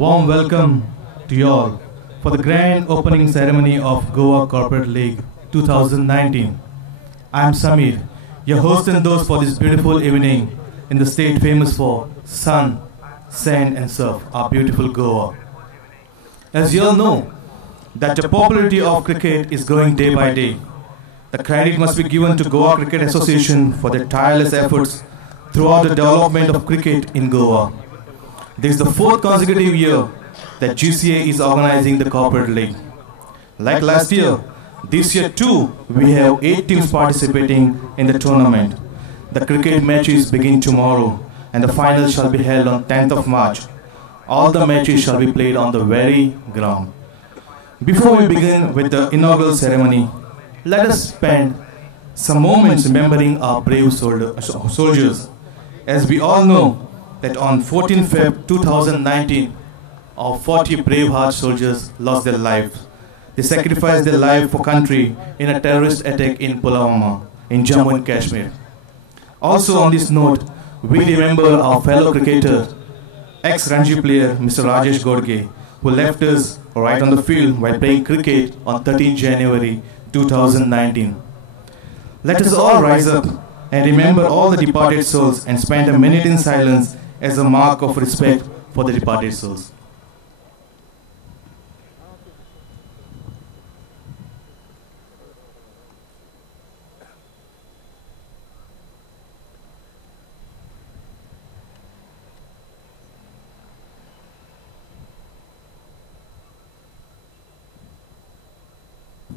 warm welcome to you all for the grand opening ceremony of Goa Corporate League 2019. I am Samir, your host and host for this beautiful evening in the state famous for sun, sand and surf, our beautiful Goa. As you all know, that the popularity of cricket is growing day by day. The credit must be given to Goa Cricket Association for their tireless efforts throughout the development of cricket in Goa. This is the fourth consecutive year that GCA is organizing the Corporate League. Like last year, this year too, we have 8 teams participating in the tournament. The cricket matches begin tomorrow and the final shall be held on 10th of March. All the matches shall be played on the very ground. Before we begin with the inaugural ceremony, let us spend some moments remembering our brave soldiers. As we all know that on 14 Feb 2019, our 40 brave heart soldiers lost their lives. They sacrificed their life for country in a terrorist attack in Pulwama, in Jammu and Kashmir. Also on this note, we remember our fellow cricketer, ex-Ranji player Mr. Rajesh Godge, who left us right on the field while playing cricket on 13 January 2019. Let us all rise up and remember all the departed souls and spend a minute in silence as a mark of respect for the departed souls.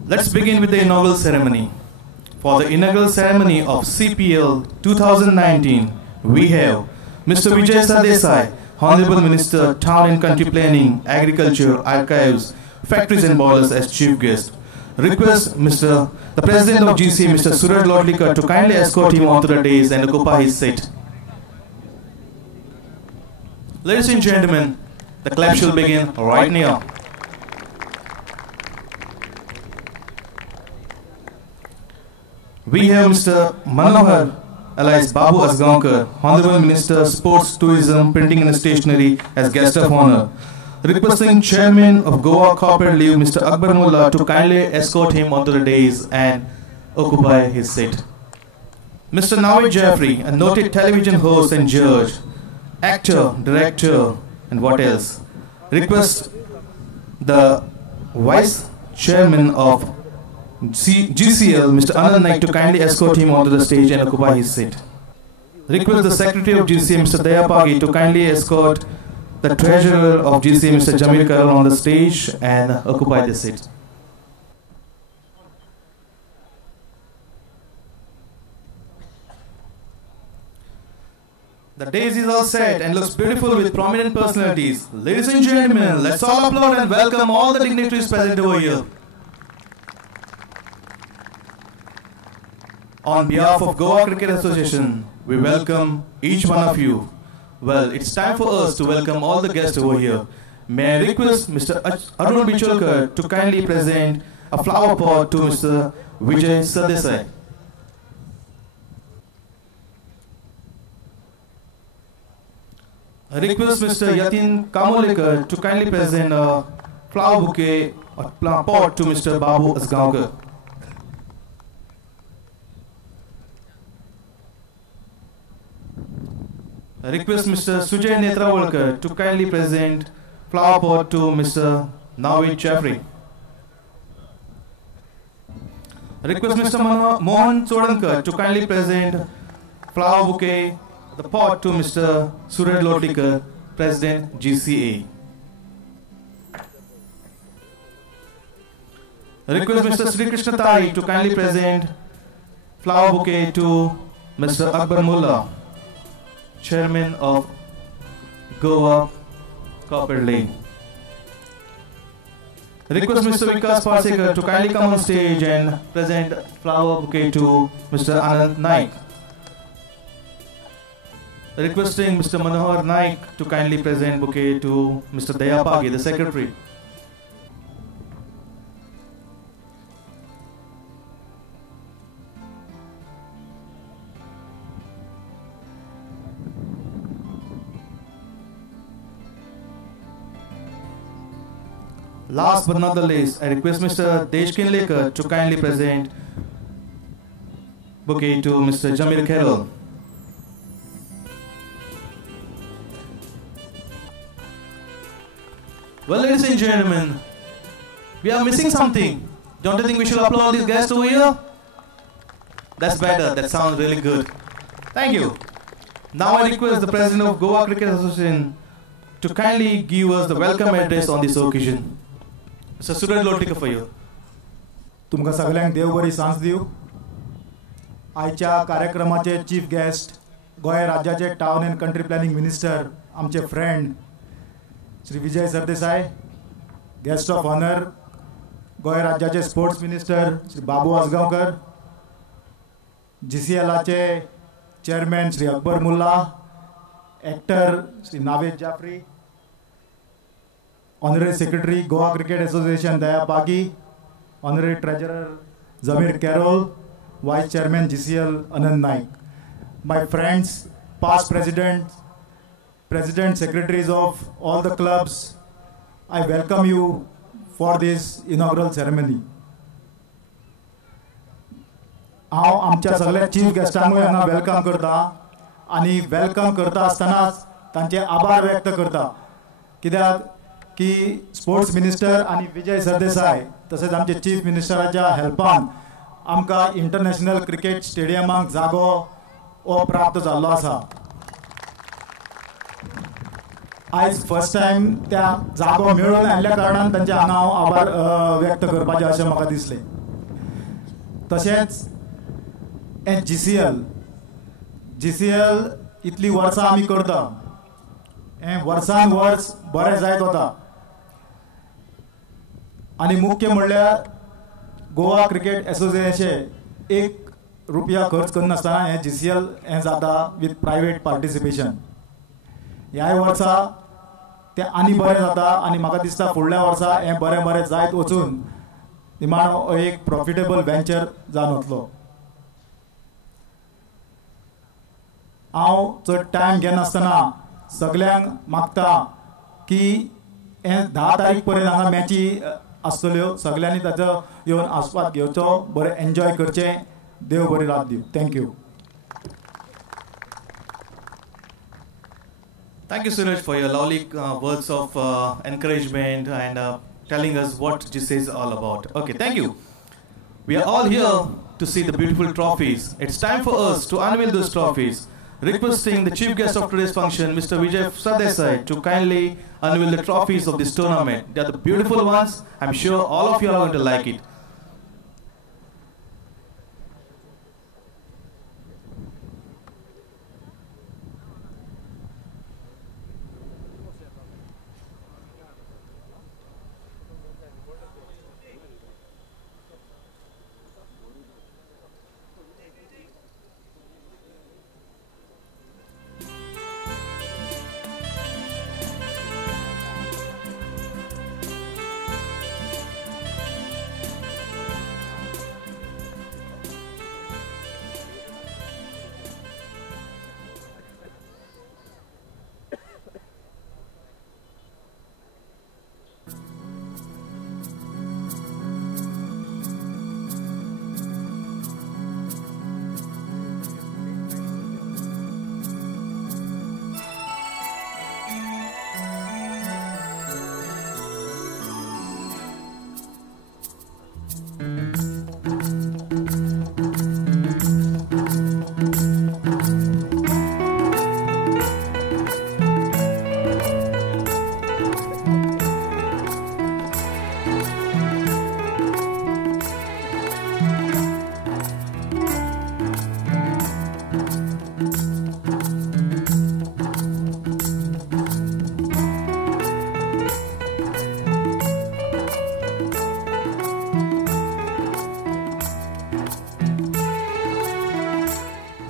Let's begin with the inaugural ceremony. For the inaugural ceremony of CPL 2019, we have Mr. Vijay Sardesai, Honorable Minister, Town and Country Planning, Agriculture, Archives, Factories and Boilers as Chief Guest. Request the President of GCA, Mr. Suraj Lodlikar, to kindly escort him onto the dais and occupy his seat. Ladies and gentlemen, the clap shall begin right now. We have Mr. Manohar alias Babu Asgaonkar, Honorable Minister, Sports, Tourism, Printing and Stationery as guest of honor. Requesting Chairman of Goa Corporate League, Mr. Akbar Mullah, to kindly escort him onto the dais and occupy his seat. Mr. Navid Jaffrey, a noted television host and judge, actor, director, and what else? Request the Vice Chairman of GCL, Mr. Anand Naik, to kindly escort him onto the stage and occupy his seat. Request the Secretary of GCA, Mr. Dayapagi, to kindly escort the Treasurer of GCA, Mr. Jamil Karal, on the stage and occupy the seat. The dais is all set and looks beautiful with prominent personalities. Ladies and gentlemen, let's all applaud and welcome all the dignitaries present over here. On behalf of Goa Cricket Association, we welcome each one of you. Well, it's time for us to welcome all the guests over here. May I request Mr. Arun Bicholkar to kindly present a flower pot to Mr. Vijay Sardesai. I request Mr. Yatin Kamolekar to kindly present a flower bouquet or pot to Mr. Babu Asgaonkar. I request Mr. Sujay Netrawalkar to kindly present flower pot to Mr. Navid Jaffrey. I request Mr. Mohan Sodankar to kindly present flower bouquet, the pot to Mr. Suraj Lodlikar, President GCA. I request Mr. Sri Krishna Tari to kindly present flower bouquet to Mr. Akbar Mullah, Chairman of Goa Corporate League. Request Mr. Vikas Parsekar to kindly come on stage and present flower bouquet to Mr. Anand Naik. Requesting Mr. Manohar Naik to kindly present bouquet to Mr. Dayapagi, the Secretary. Last but not the least, I request Mr. Deshkin Lekar to kindly present bouquet to Mr. Jamil Carroll. Well, ladies and gentlemen, we are missing something. Don't you think we should applaud these guests over here? That's better. That sounds really good. Thank you. Now I request the President of Goa Cricket Association to kindly give us the welcome address on this occasion. Mr. Suraj Lotika for you. तुमकां सगळ्यांक देव बरी सांज दिव. आयच्या कार्यक्रमाचे chief guest Goem राज्याचे town and country planning minister आमचे friend Shri Vijay Sardesai. Guest of honour Goem राज्याचे स्पोर्ट्स मिनिस्टर श्री बाबू आसगांवकर. GCLचे chairman Shri Akbar Mulla. Actor Shri Naved Jafri. Honorary secretary Goa cricket association Daya Bagi. Honorary treasurer Zameer Carol. Vice chairman GCL Anand Naik. My friends, past president, secretaries of all the clubs, I welcome you for this inaugural ceremony. हांव आमच्या सगळ्या chief गेस्टांकूय हांगा welcome करता आनी welcome करता आसतनाच तांचे आभार व्यक्त करता. कित्याक की स्पोर्ट्स मिनिस्टर आनी विजय सरदेसाय तशेंच आमचे चीफ मिनिस्टराच्या हेल्पान आमकां इंटरनॅशनल क्रिकेट स्टेडियमाक जागो हो प्राप्त जाल्लो आसा. आयज फर्स्ट टायम त्या जागो मेळून आयिल्ल्या कारणान तांचे हांगा हांव आभार व्यक्त करपाचें अशें म्हाका दिसलें. तशेंच GCL इतली वर्सां आमी करता. हें वर्सान वर्स बरें जायत वता आनी मुख्य म्हणल्यार गोवा क्रिकेट एसोसिएशन ₹1 खर्च करनासतना हें GCL हें जाता विथ प्रायवेट पार्टिसिपेशन. ह्या वर्सा तें आनी बरें जाता आनी म्हाका दिसता फुडल्या वर्सा हें बरें बरें जायत वचून निमाणो एक प्रॉफिटेबल वेंचर जावन वतलो. हांव चड टायम घेनासतना सगळ्यांक मागता की हें 10 तारीख पर्यंत हांगा मॅची आसतल्यो. सगळ्यांनी ताचो येवन आस्वाद घेवचो. बरें एन्जॉय करचें. देव बरी रात दिवं. Thank you. Thank you, Suraj, for your lovely words of encouragement and telling us what GCL is all about. Okay, thank you. We are all here to see the beautiful trophies. It's time for us to unveil those trophies. Requesting the chief guest of today's function, Mr. Vijay Sardesai, to kindly unveil the trophies of this tournament. They are the beautiful ones. I'm sure all of you are going to like it.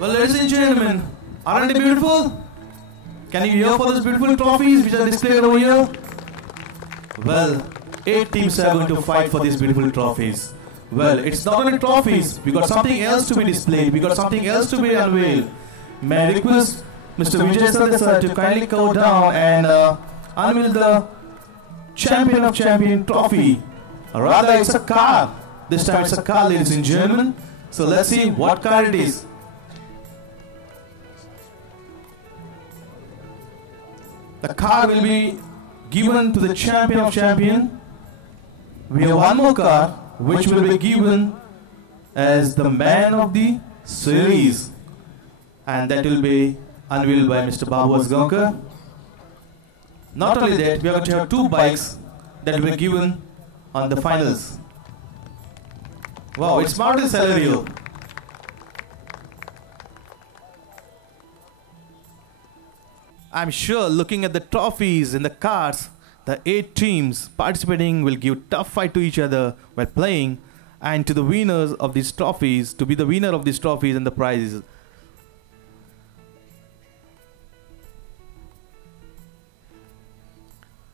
Well, ladies and gentlemen, aren't they beautiful? Can you hear for those beautiful trophies which are displayed over here? Well, 8 teams are going to fight for these beautiful trophies. Well, it's not only trophies, we got something else to be displayed, we got something else to be unveiled. May I request Mr. Vijay Sardesai to kindly go down and unveil the champion of champion trophy. Or rather, it's a car. This time it's a car, ladies and gentlemen. So let's see what car it is. The car will be given to the champion of champion. We have one more car which will be given as the man of the series, and that will be unveiled by Mr. Babu Asgaonkar. Not only that, we are going to have 2 bikes that will be given on the finals. Wow, it's Martin Celerio. I'm sure looking at the trophies and the cars, the 8 teams participating will give tough fight to each other while playing, and to the winners of these trophies, to be the winner of these trophies and the prizes.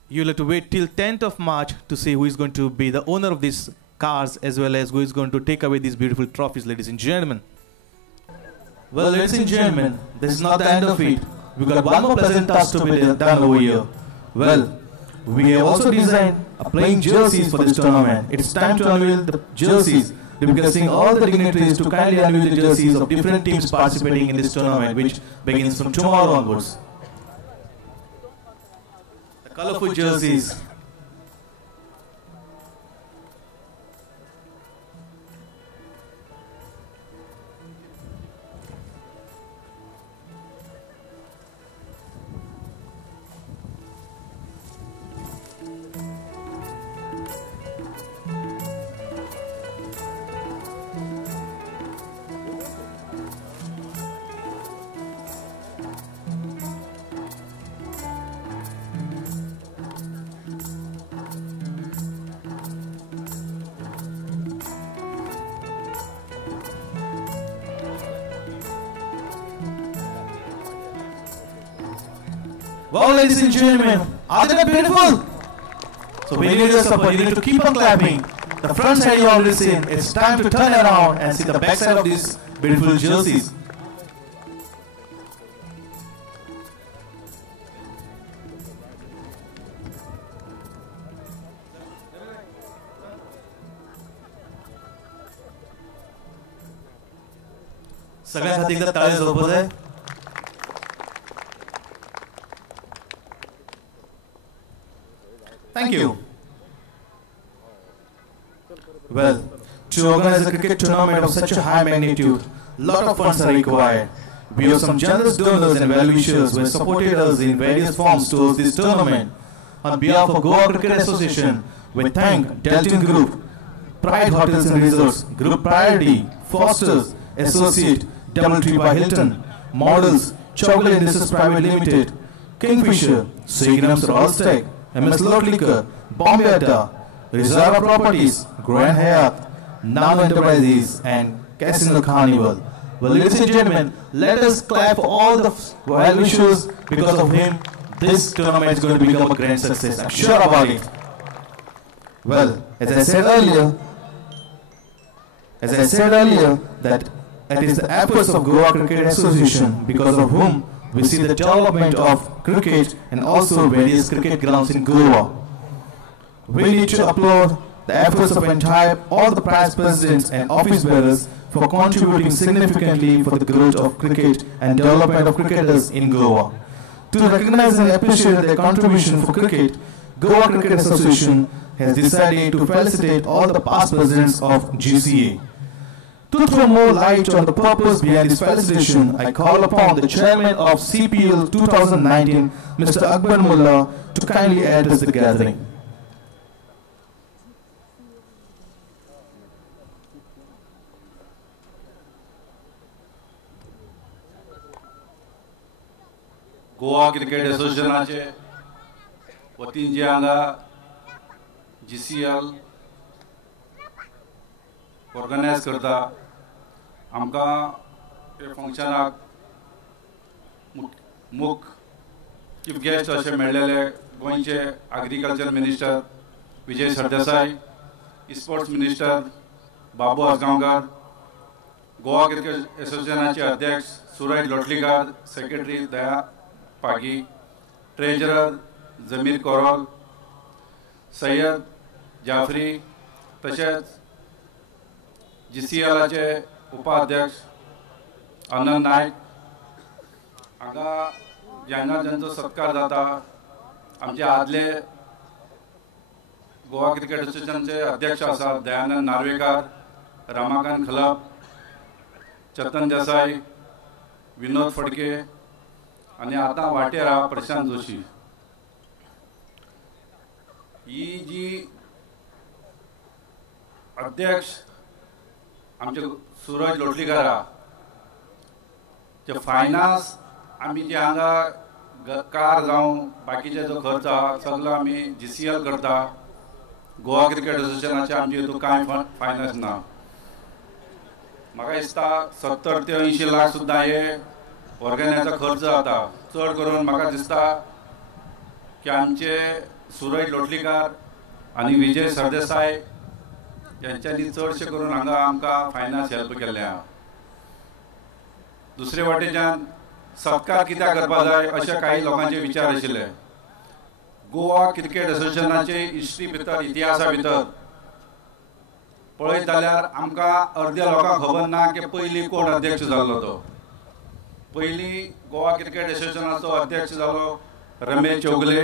You'll have to wait till 10th of March to see who is going to be the owner of these cars, as well as who is going to take away these beautiful trophies, ladies and gentlemen. Well, ladies and gentlemen, this is not the end of it. We've got one more pleasant task to be done over here. Well, we have also designed playing jerseys for this tournament. It's time to unveil the jerseys, requesting all the dignitaries to kindly unveil the jerseys of different teams participating in this tournament, which begins from tomorrow onwards. The colorful jerseys. Wow, ladies and gentlemen, are they not beautiful? So we need your support. You need to keep on clapping. The front side you already seen. It's time to turn around and see the back side of these beautiful jerseys. सगळ्यांसाठी एकदा टाळ्या झोपत आहे. Thank you. Well, to organize a cricket tournament of such a high magnitude, lot of funds are required. We have some generous donors and well-wishers who have supported us in various forms towards this tournament. On behalf of Goa Cricket Association, we thank Delton Group, Pride Hotels and Resorts, Group Priority, Foster's, Associate, Doubletree by Hilton, Models, Chocolate Industries Private Limited, Kingfisher, Seagram's Rolstech, MS Lord Liquor, Bombay Atta, Rizara Properties, Grand Hyatt, Nano Enterprises, and Casino Carnival. Well, ladies and gentlemen, let us clap for all the well-wishers. Because of him, this tournament is going to become a grand success. I'm sure about it. Well, as I said earlier, that it is the efforts of Goa Cricket Association, because of whom we see the development of cricket and also various cricket grounds in Goa. We need to applaud the efforts of all the past presidents and office bearers for contributing significantly for the growth of cricket and development of cricketers in Goa. To recognize and appreciate their contribution for cricket, Goa Cricket Association has decided to felicitate all the past presidents of GCA. To throw more light on the purpose behind this felicitation, I call upon the chairman of CPL 2019, Mr. Akbar Mullah, to kindly address the gathering. Goa cricket एसोसिएशनाचे वतीन जे हांगा GCL organise करता आमकां हे फंक्शनाक मुख्य chief guest अशें मेळ्ळेले गोंयचे agriculture minister Vijay Sardesai, sports minister बाबू Asgaonkar, Goa cricket एसोसिएशनाचे अध्यक्ष सुरज लोटलीकर, सेक्रेटरी दया पागी, ट्रेजरर जमीर कोरोल, सय्यद जाफरी तशेंच GCLचे उपाध्यक्ष आनंद नायक हांगा जेन्ना जांचो सत्कार जाता आमचे आदले गोवा क्रिकेट असोसिएशनचे अध्यक्ष आसात दयानंद नार्वेकार रमाकांत खलप चेतन देसाई विनोद फडके आनी आतां वाटेर आहा प्रशांत जोशी ही जी अध्यक्ष आमचे सूरज लोटलीकर आहा जे फायनान्स आमी जे हांगा कार जावं बाकीचे जो खर्च आहा सगळो आमी GCL करता गोवा क्रिकेट असोसिएशनाचे आमचे हितून कांय फायनान्स ना म्हाका दिसता 70 ते 80 लाख सुद्दां हे ऑर्गनायझाचा खर्च जाता चड करून म्हाका दिसता की आमचे सूरज लोटलीकर आनी विजय सरदेसाय यांच्यांनी चडशे करून हांगा आमकां फायनान्स हेल्प केल्ले आहा दुसरे वाटेच्यान सत्कार कित्याक करपा जाय अशे काही लोकांचे विचार आशिल्ले गोवा क्रिकेट असोसिएशनाचे हिस्ट्री भितर इतिहासा भितर पळयत जाल्यार आमकां अर्द्या लोकांक खबर ना की पयलीं कोण अध्यक्ष जाल्लो तो पयलीं गोवा क्रिकेट असोसिएशनाचो अध्यक्ष जालो रमेश चौगले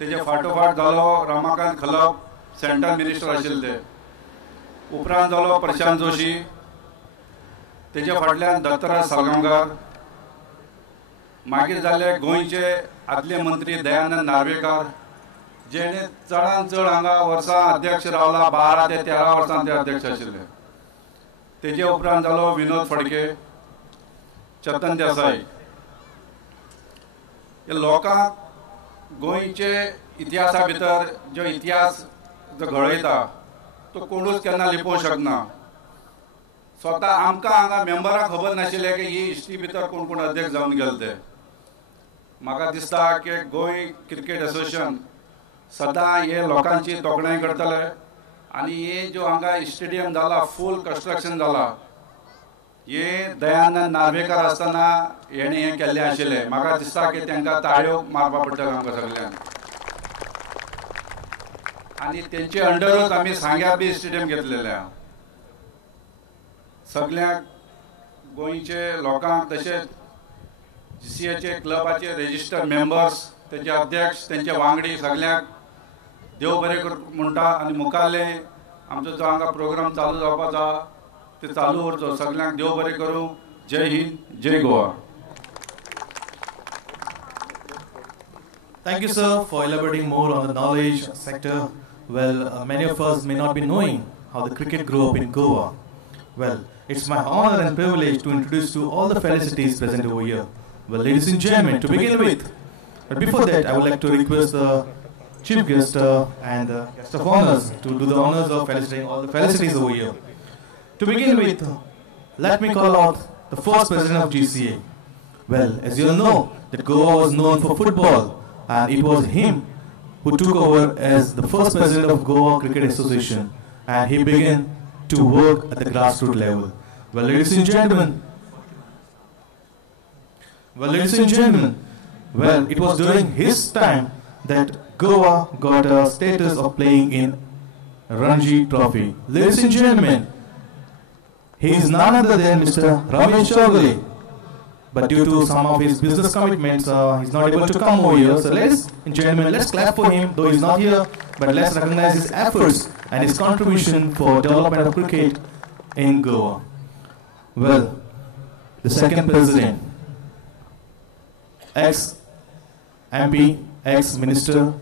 तेजे फाटोफाट जालो रमाकांत खलप सेंट्रल मिनिस्टर आशिल्ले ते उपरांत जालो प्रशांत जोशी तेजे फाटल्यान दत्तराज साळगांवकर मागीर जाले गोंयचे आदले मंत्री दयानंद नार्वेकार जेणे चडांत चड हांगा वर्सां अध्यक्ष रावला 12 ते 13 वर्सां ते अध्यक्ष आशिल्ले तेजे उपरांत जालो विनोद फडके चेतन देसाई हे लोकांक गोंयचे इतिहासा भितर जो इतिहास जो घडयता तो कोणूच केन्ना लिपोवंक शकना स्वता आमकां हांगा मेंबरांक खबर नाशिल्लें की ही हिस्ट्री भितर कोण कोण अध्यक्ष जावन गेले ते म्हाका दिसता की गोंय क्रिकेट असोसिएशन सदां हे लोकांची तोखणाय करतले आनी हे जो हांगा स्टेडियम जाला फूल कंस्ट्रक्शन जाला हे दयानंद नार्वेकार आसतना हेणे हे केल्लें आशिल्लें म्हाका दिसता की तांकां ताळयो मारपा पडटल्यो आमकां सगळ्यांक आनी तेंचे अंडरूच आमी सांग्या बी स्टेडियम घेतलेले आहा सगळ्या गोंयचे लोकांक तशेंच GCAचे क्लबाचे रेजिस्टर मेंबर्स तेंचे अध्यक्ष तेंचे वांगडी सगळ्यांक देव बरें कर म्हणटा आनी मुखाल्ले आमचो जो हांगा प्रोग्राम चालू जावपाचो आहा ते चालू उरचो सगळ्यांक देव बरें करूं जय हिंद जय Goa Thank you, sir, for elaborating more on the knowledge sector. Well, many of us may not be knowing how the cricket grew up in Goa. Well, it's my honor and privilege to introduce to all the felicities present over here. Well, ladies and gentlemen, to begin with, but before that, I would like to request the chief guest and the guest of honors to do the honors of felicitating all the felicities over here. To begin with, let me call out the first president of GCA. Well, as you all know, that Goa was known for football. And it was him who took over as the first president of Goa Cricket Association, and he began to work at the grassroots level. Well, ladies and gentlemen, it was during his time that Goa got a status of playing in Ranji Trophy. Ladies and gentlemen, he is none other than Mr. Ramesh Chowgule. But due to some of his business commitments, he's not able to come over here. So ladies and gentlemen, let's clap for him, though he's not here. But let's recognize his efforts and his contribution for development of cricket in Goa. Well, the second president, ex-MP, ex-minister,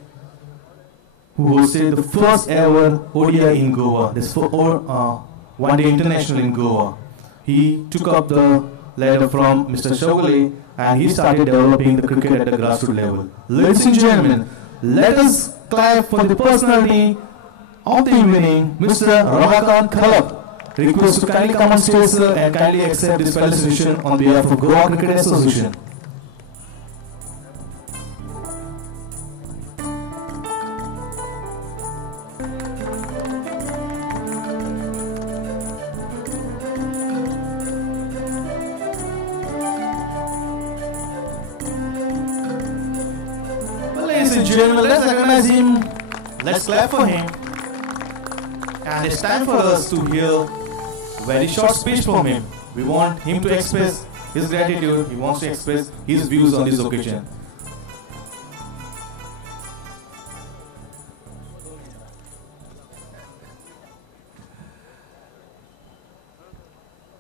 who hosted the first ever ODI in Goa, this one-day international in Goa. He took up the ladder from Mr. Chowgule, and he started developing the cricket at the grassroots level. Ladies and gentlemen, let us clap for the personality of the evening, Mr. Ramakant Khalap. Request to kindly come on stage, sir, and kindly accept this felicitation on behalf of Goa Cricket Association. Ladies and gentlemen, let's recognize him Let's clap for him. And it's time for us to hear a very short speech from him. We want him to express his gratitude. He wants to express his views on this occasion.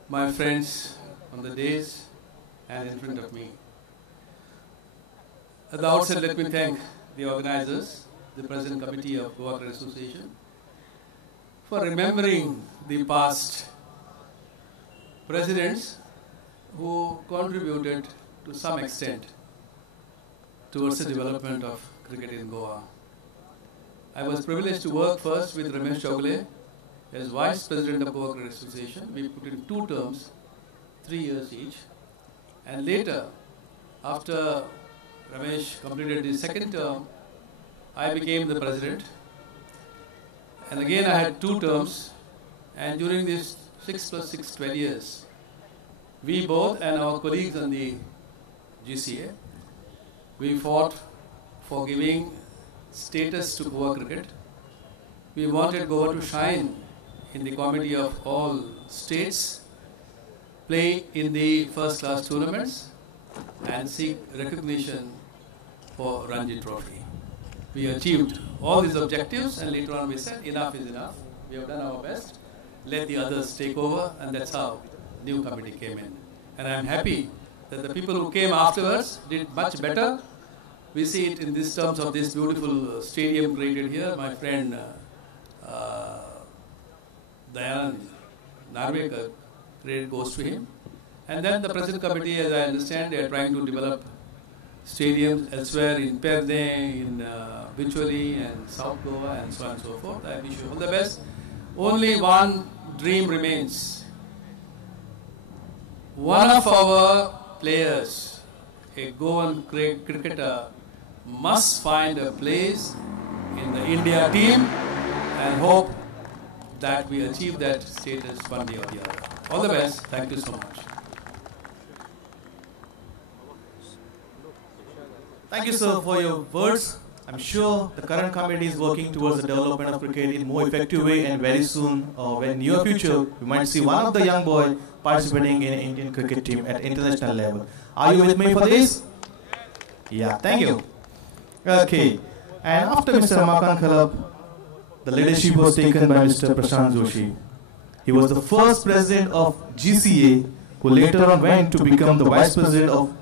My friends on the dais and in front of me. At the outset, let me thank the organizers, the President Committee of Goa Cricket Association, for remembering the past presidents who contributed to some extent towards the development of cricket in Goa. I was privileged to work first with Ramesh Chogle as Vice President of Goa Cricket Association. We put in 2 terms, 3 years each. And later, after Ramesh completed his 2nd term, I became the president. And again I had 2 terms. And during these 6 plus 6, 12 years, we both and our colleagues on the GCA, we fought for giving status to Goa cricket. We wanted Goa to shine in the comedy of all states, play in the first-class tournaments, and seek recognition for Ranji Trophy. We achieved all these objectives, and later on we said, enough is enough. We have done our best. Let the others take over, and that's how new committee came in. And I'm happy that the people who came afterwards did much better. We see it in these terms of this beautiful stadium created here. My friend Dayanand Narvekar, credit goes to him. And then the present committee, as I understand, they are trying to develop stadiums elsewhere in Perde, in Bicholi and South Goa and so on and so forth. I wish you all the best. Only one dream remains. One of our players, a Goan cricketer, must find a place in the India team and hope that we achieve that status one day or the other. All the best. Thank you so much. Thank you, sir, for your words. I'm sure the current committee is working towards the development of cricket in a more effective way, and very soon, or in near future, we might see one of the young boys participating in an Indian cricket team at international level. Are you with me for this? Yeah, thank you. Okay, and after Mr. Ramakant Khalap, the leadership was taken by Mr. Prashant Joshi. He was the first president of GCA, who later on went to become the vice president of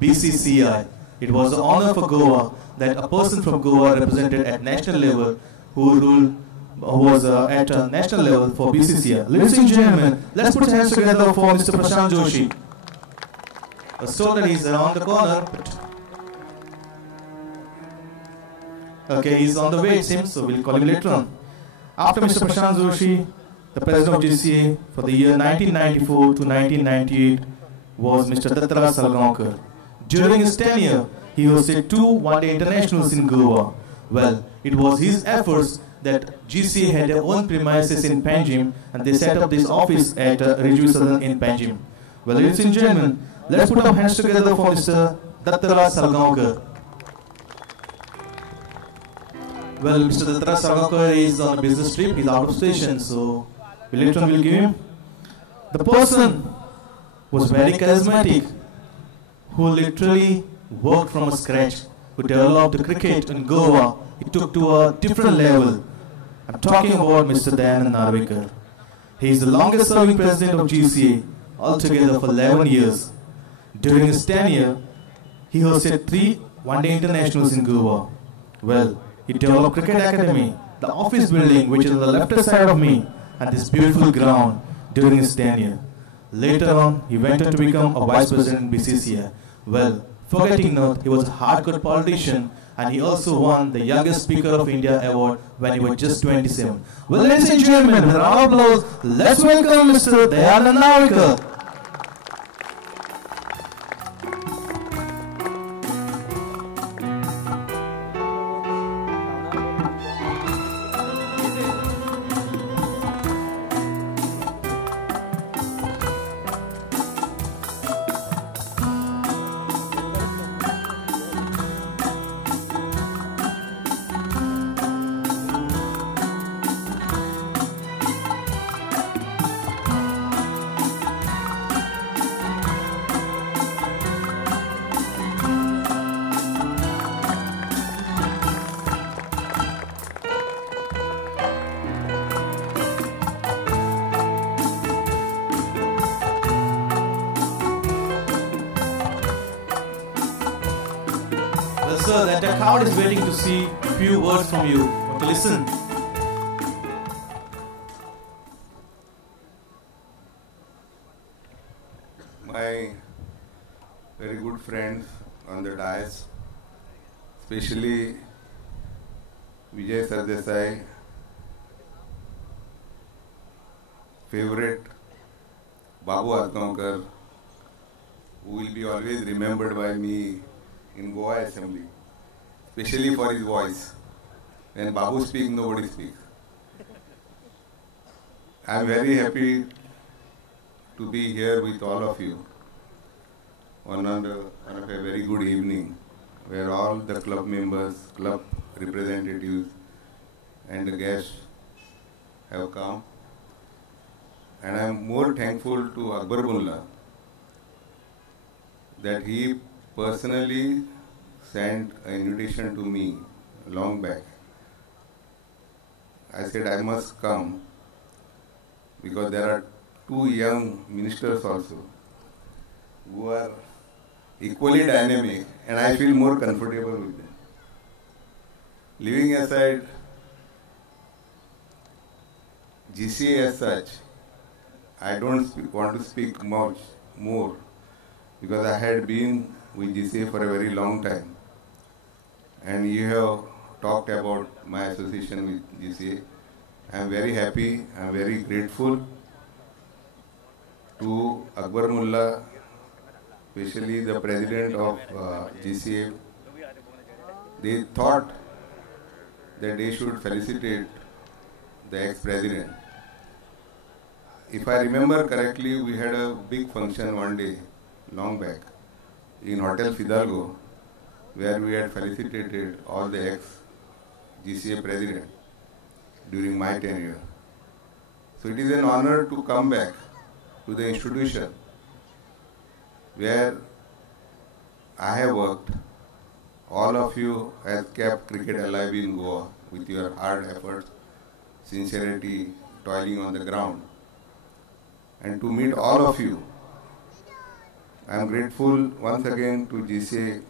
BCCI. It was an honor for Goa that a person from Goa represented at national level who was at national level for BCCI. Ladies and gentlemen, let's put hands together for Mr. Prashant Joshi. A store that is around the corner. Okay, he's on the way, it seems, so we'll call him later on. After Mr. Prashant Joshi, the president of GCA for the year 1994 to 1998 was Mr. Dattaraj Salgaonkar. During his tenure, he hosted 2 one-day internationals in Goa. Well, it was his efforts that GCA had their own premises in Panjim, and they set up this office at Ridgeway Southern in Panjim. Well, ladies and gentlemen, let's put our hands together for Mr. Dattaraj Salgaonkar. Well, Mr. Dattaraj Salgaonkar is on a business trip. He's out of station, so later on we'll give him. The person was very charismatic, who literally worked from a scratch, who developed the cricket in Goa. He took to a different level. I'm talking about Mr. Dayanand Narvekar. He is the longest serving president of GCA, altogether for 11 years. During his tenure, he hosted 3 one-day internationals in Goa. Well, he developed Cricket Academy, the office building which is on the left side of me, and this beautiful ground during his tenure. Later on, he went on to become a vice president in BCCI. Well, forgetting not, he was a hardcore politician, and he also won the Youngest Speaker of India award when he was just 27. Well, ladies and gentlemen, with a round of applause, let's welcome Mr. Dayanand Narvekar. Sir, the entire crowd is waiting to see a few words from you. To listen. My very good friends on the dais, especially Vijay Sardesai, favorite Babu Adgaonkar, who will be always remembered by me in Goa Assembly, especially for his voice. When Babu speaks, nobody speaks. I am very happy to be here with all of you on a very good evening, where all the club members, club representatives, and the guests have come. And I am more thankful to Akbar Mullah that he personally sent an invitation to me long back. I said I must come because there are two young ministers also who are equally dynamic, and I feel more comfortable with them. Leaving aside GCA as such, I don't want to speak much more because I had been with GCA for a very long time, and you have talked about my association with GCA. I am very happy, I am very grateful to Akbar Mullah, especially the president of GCA. They thought that they should felicitate the ex-president. If I remember correctly, we had a big function one day, long back, in Hotel Fidalgo, where we had felicitated all the ex-GCA president during my tenure. So it is an honor to come back to the institution where I have worked. All of you have kept cricket alive in Goa with your hard efforts, sincerity, toiling on the ground. And to meet all of you, I am grateful once again to GCA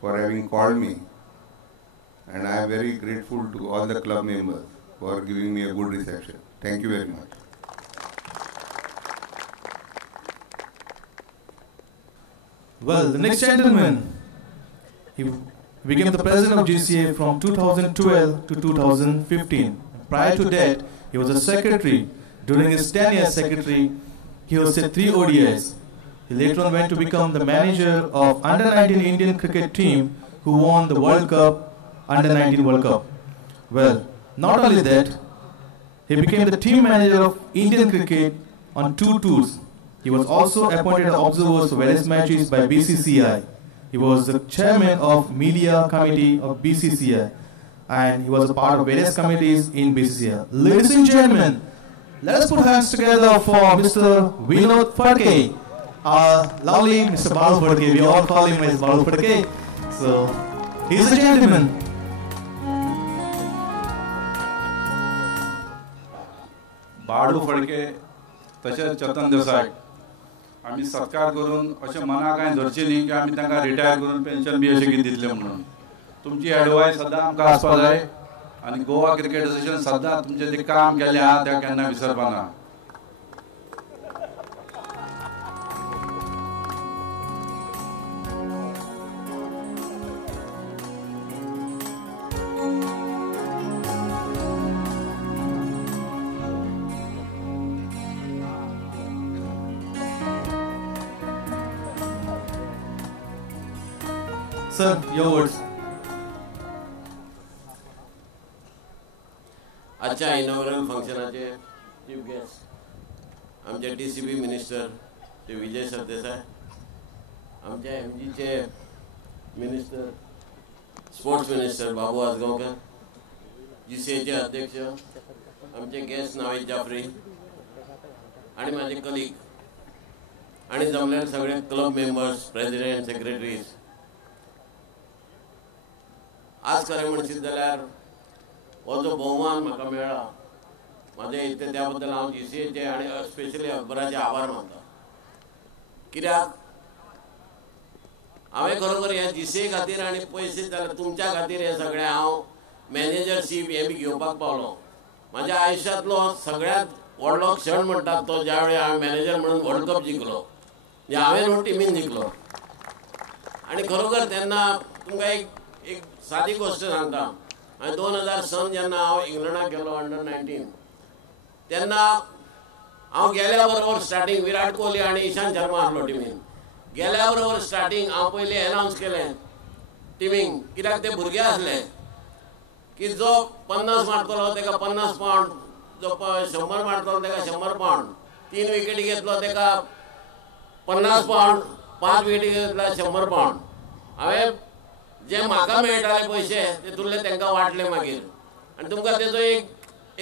for having called me, and I am very grateful to all the club members for giving me a good reception. Thank you very much. Well, the next gentleman, he became the president of GCA from 2012 to 2015. Prior to that, he was a secretary. During his tenure as secretary, he hosted 3 ODIs. He later on went to become the manager of under-19 Indian cricket team who won the World Cup, under-19 World Cup. Well, not only that, he became the team manager of Indian cricket on 2 tours. He was also appointed as observer for various matches by BCCI. He was the chairman of media committee of BCCI, and he was a part of various committees in BCCI. Ladies and gentlemen, let us put hands together for Mr. Vinod Phadke, our lovely Mr. Balu Phadke. We all call him as Balu Phadke. So, he's a gentleman. बाळू फडके तशेंच चेतन देसाय आमी सत्कार करून अशें मना कांय धरचें न्ही की आमी तांकां रिटायर करून पेन्शन बी अशें कितें दितलें म्हणून तुमची एडवायस सदां आमकां आसपा जाय आनी गोवा क्रिकेट असोसिएशन सदां तुमचें जें काम केलें आहा तें केन्ना विसरपाना. Sir, your words. आजच्या इनॉग्रल फंक्शनाचे चीफ गेस्ट आमचे DCP मिनिस्टर ते विजय सरदेसाय, आमच्या MGचे मिनिस्टर स्पोर्ट्स मिनिस्टर बाबू आजगांवकर, GCAचे अध्यक्ष आमचे गेस्ट नावेद जाफरी आणि माझे कलीग आणि जमलेले सगळे क्लब मेंबर्स, प्रेसिडेंट, सेक्रेटरीज. आज खरें म्हणशीत जाल्यार हो जो भोवमान म्हाका मेळ्ळा म्हाजे इथे त्या बद्दल हांव GCAचे आनी स्पेशली अकबराचे आभार मानता. कित्याक हांवें खरोखर ह्या GCA खातीर आनी पयशे जाल्यार तुमच्या खातीर हे सगळें हांव मॅनेजरशीप हे बी घेवपाक पावलो. म्हाज्या आयुश्यांतलो सगळ्यांत व्हडलो क्षण म्हणटात तो ज्या वेळी हांवें मॅनेजर म्हणून वर्ल्ड कप जिखलो. जे हांवें न्हू टिमीन जिखलो. आनी खरोखर तेन्ना तुमकां एक सादी गोश्ट सांगता. हांवें 2007 जेन्ना हांव इंग्लंडाक गेलो अंडर-19 तेन्ना हांव गेल्या बरोबर स्टार्टींग विराट कोहली आनी इशांत शर्मा आसलो टिमीन. गेल्या बरोबर स्टार्टींग हांव पयलीं एनावन्स केलें टिमींक, कित्याक ते भुरगे आसले की जो 50 मारतलो ताका 50 पावंड, जो 100 मारतलो ताका 100 पावंड, 3 विकेटी घेतलो ताका 50 पावंड, 5 विकेटी घेतला 100 पावंड. हांवें जे म्हाका मेळटाले पयशे तेतूंतले तांकां वाटले मागीर. आनी तुमकां तेजो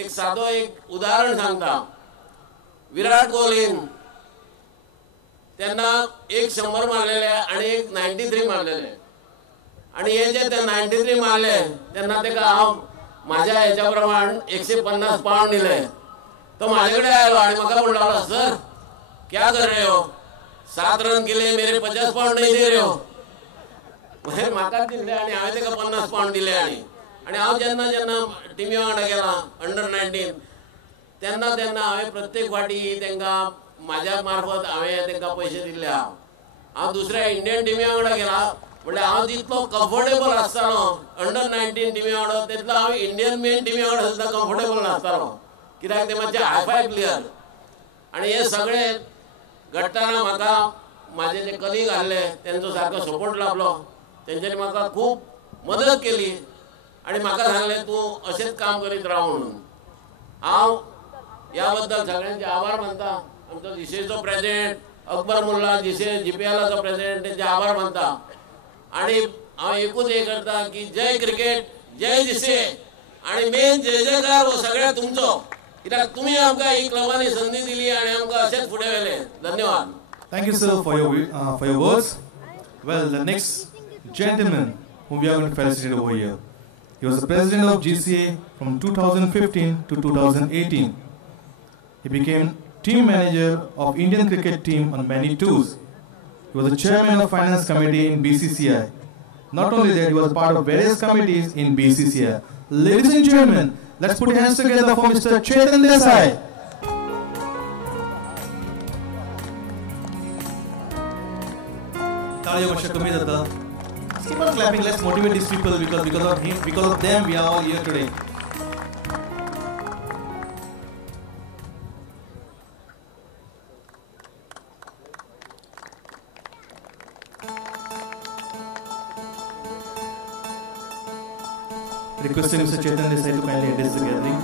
एक सादो एक उदाहरण सांगता. विराट कोहलीन तेन्ना एक 100 मारलेले आनी एक 93 मारलेले. आनी हे जे ते 93 मारले तेन्ना ताका हांव म्हाज्या हेच्या प्रमाण 150 पावंड दिले. तो म्हाजे कडेन आयलो आनी म्हाका म्हणूंक लागलो, सर क्या कर रहे हो, 7 रन केले, मेरे 50 पावंड नहीं दे रहे हो. मागीर म्हाका दिले आनी हांवें ताका 50 पावंड दिले. आनी हांव जेन्ना टिमी वांगडा गेला अंडर-19 तेन्ना हांवें प्रत्येक फावटी तांकां म्हाज्या मार्फत हांवें तांकां पयशे दिल्ले. हांव दुसऱ्या इंडियन टिमी वांगडा गेला म्हणल्यार हांव जितलो कम्फर्टेबल आसतालो अंडर-19 टिमी वांगडा तितलो हांव इंडियन मेन टिमी वांगडा सुद्दां कम्फर्टेबल नासतालो, कित्याक ते मातशे हायफाय प्लेयर. आनी हे सगळें घडटना म्हाका म्हाजे जे कलीग आसले तेंचो सारको सपोर्ट लाभलो. तेंच्यांनी म्हाका खूब मदत केली आनी म्हाका सांगलें तूं अशेंच काम करीत राव म्हणून. हांव ह्या बद्दल सगळ्यांचे आभार मानता. आमचो GCAचो प्रेसिडेंट अकबर मुल्ला, GPLचो प्रेसिडेंट, तेंचे आभार मानता. आनी हांव एकूच हे करता की जय क्रिकेट, जय GCA आनी मेन जय जयकार हो सगळ्या तुमचो, कित्याक तुमी आमकां ही क्लबांनी संदी दिली आनी आमकां अशेंच फुडें व्हेले. धन्यवाद. Thank you, sir, for your words. Well, the next gentleman whom we are going to felicitate over here, he was the president of GCA from 2015 to 2018. He became team manager of Indian cricket team on many tours. He was the chairman of finance committee in BCCI. Not only that, he was part of various committees in BCCI. Ladies and gentlemen, let's put hands together for Mr. Chetan Desai. Keep on clapping. Let's motivate these people because of him, because of them, we are all here today. Requesting Mr. Chetan Desai to kindly address the gathering.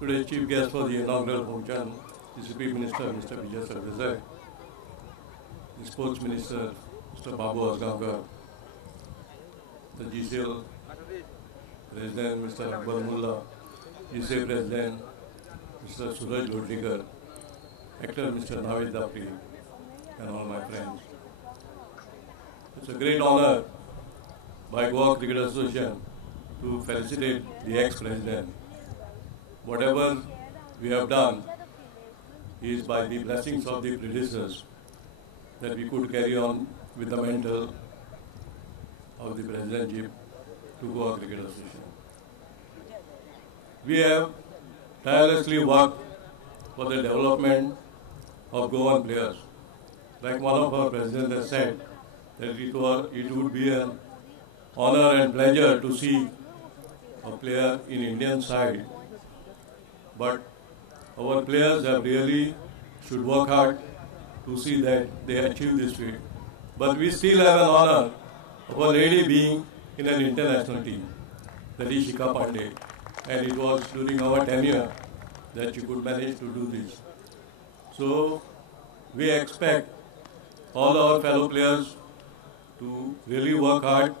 Today's chief guest for the inaugural function is the Chief Minister, Mr. Vijay Sardesai, the Sports Minister, Mr. Babu Asgankar, the GCL President, Mr. Akbar Mullah, GCA President, Mr. Suraj Lodlikar, actor Mr. Navid Dapri, and all my friends. It's a great honor by Goa Cricket Association to felicitate the ex-president. Whatever we have done is by the blessings of the predecessors that we could carry on with the mantle of the presidentship to Goa Cricket Association. We have tirelessly worked for the development of Goan players. Like one of our presidents has said, that it would be an honor and pleasure to see a player in Indian side. But our players have really should work hard to see that they achieve this feat. But we still have an honor of a lady being in an international team, that is Shikha Pandey. And it was during our tenure that she could manage to do this. So we expect all our fellow players to really work hard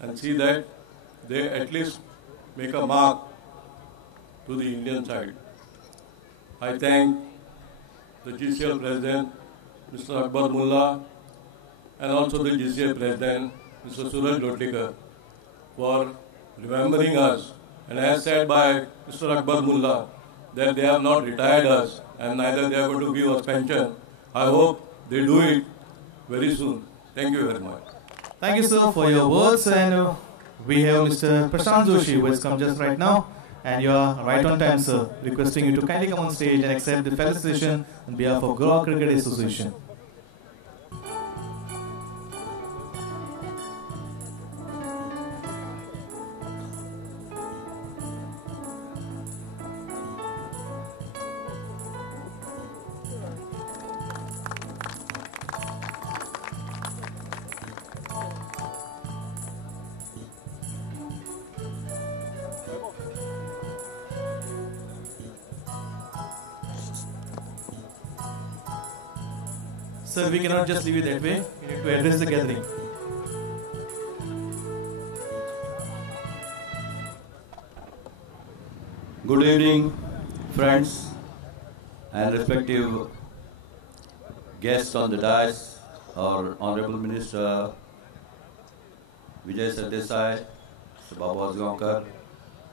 and see that they at least make a mark to the Indian side. I thank the GCL President, Mr. Akbar Mullah, and also the GCA President, Mr. Suraj Lodlikar, for remembering us. And as said by Mr. Akbar Mullah, that they have not retired us and neither they are going to give us pension, I hope they do it very soon. Thank you very much. Thank you, sir, for your words. And we have Mr. Prashant Joshi, who has come just right now. And you are right on time, sir. Requesting you to kindly come on stage and accept the felicitation on behalf of Goa Cricket Association. Sir, we cannot just leave it that way. We need to address the gathering. Good evening, friends and respective guests on the dais, our Honorable Minister Vijay Sardesai, Mr. Babu Asgaonkar,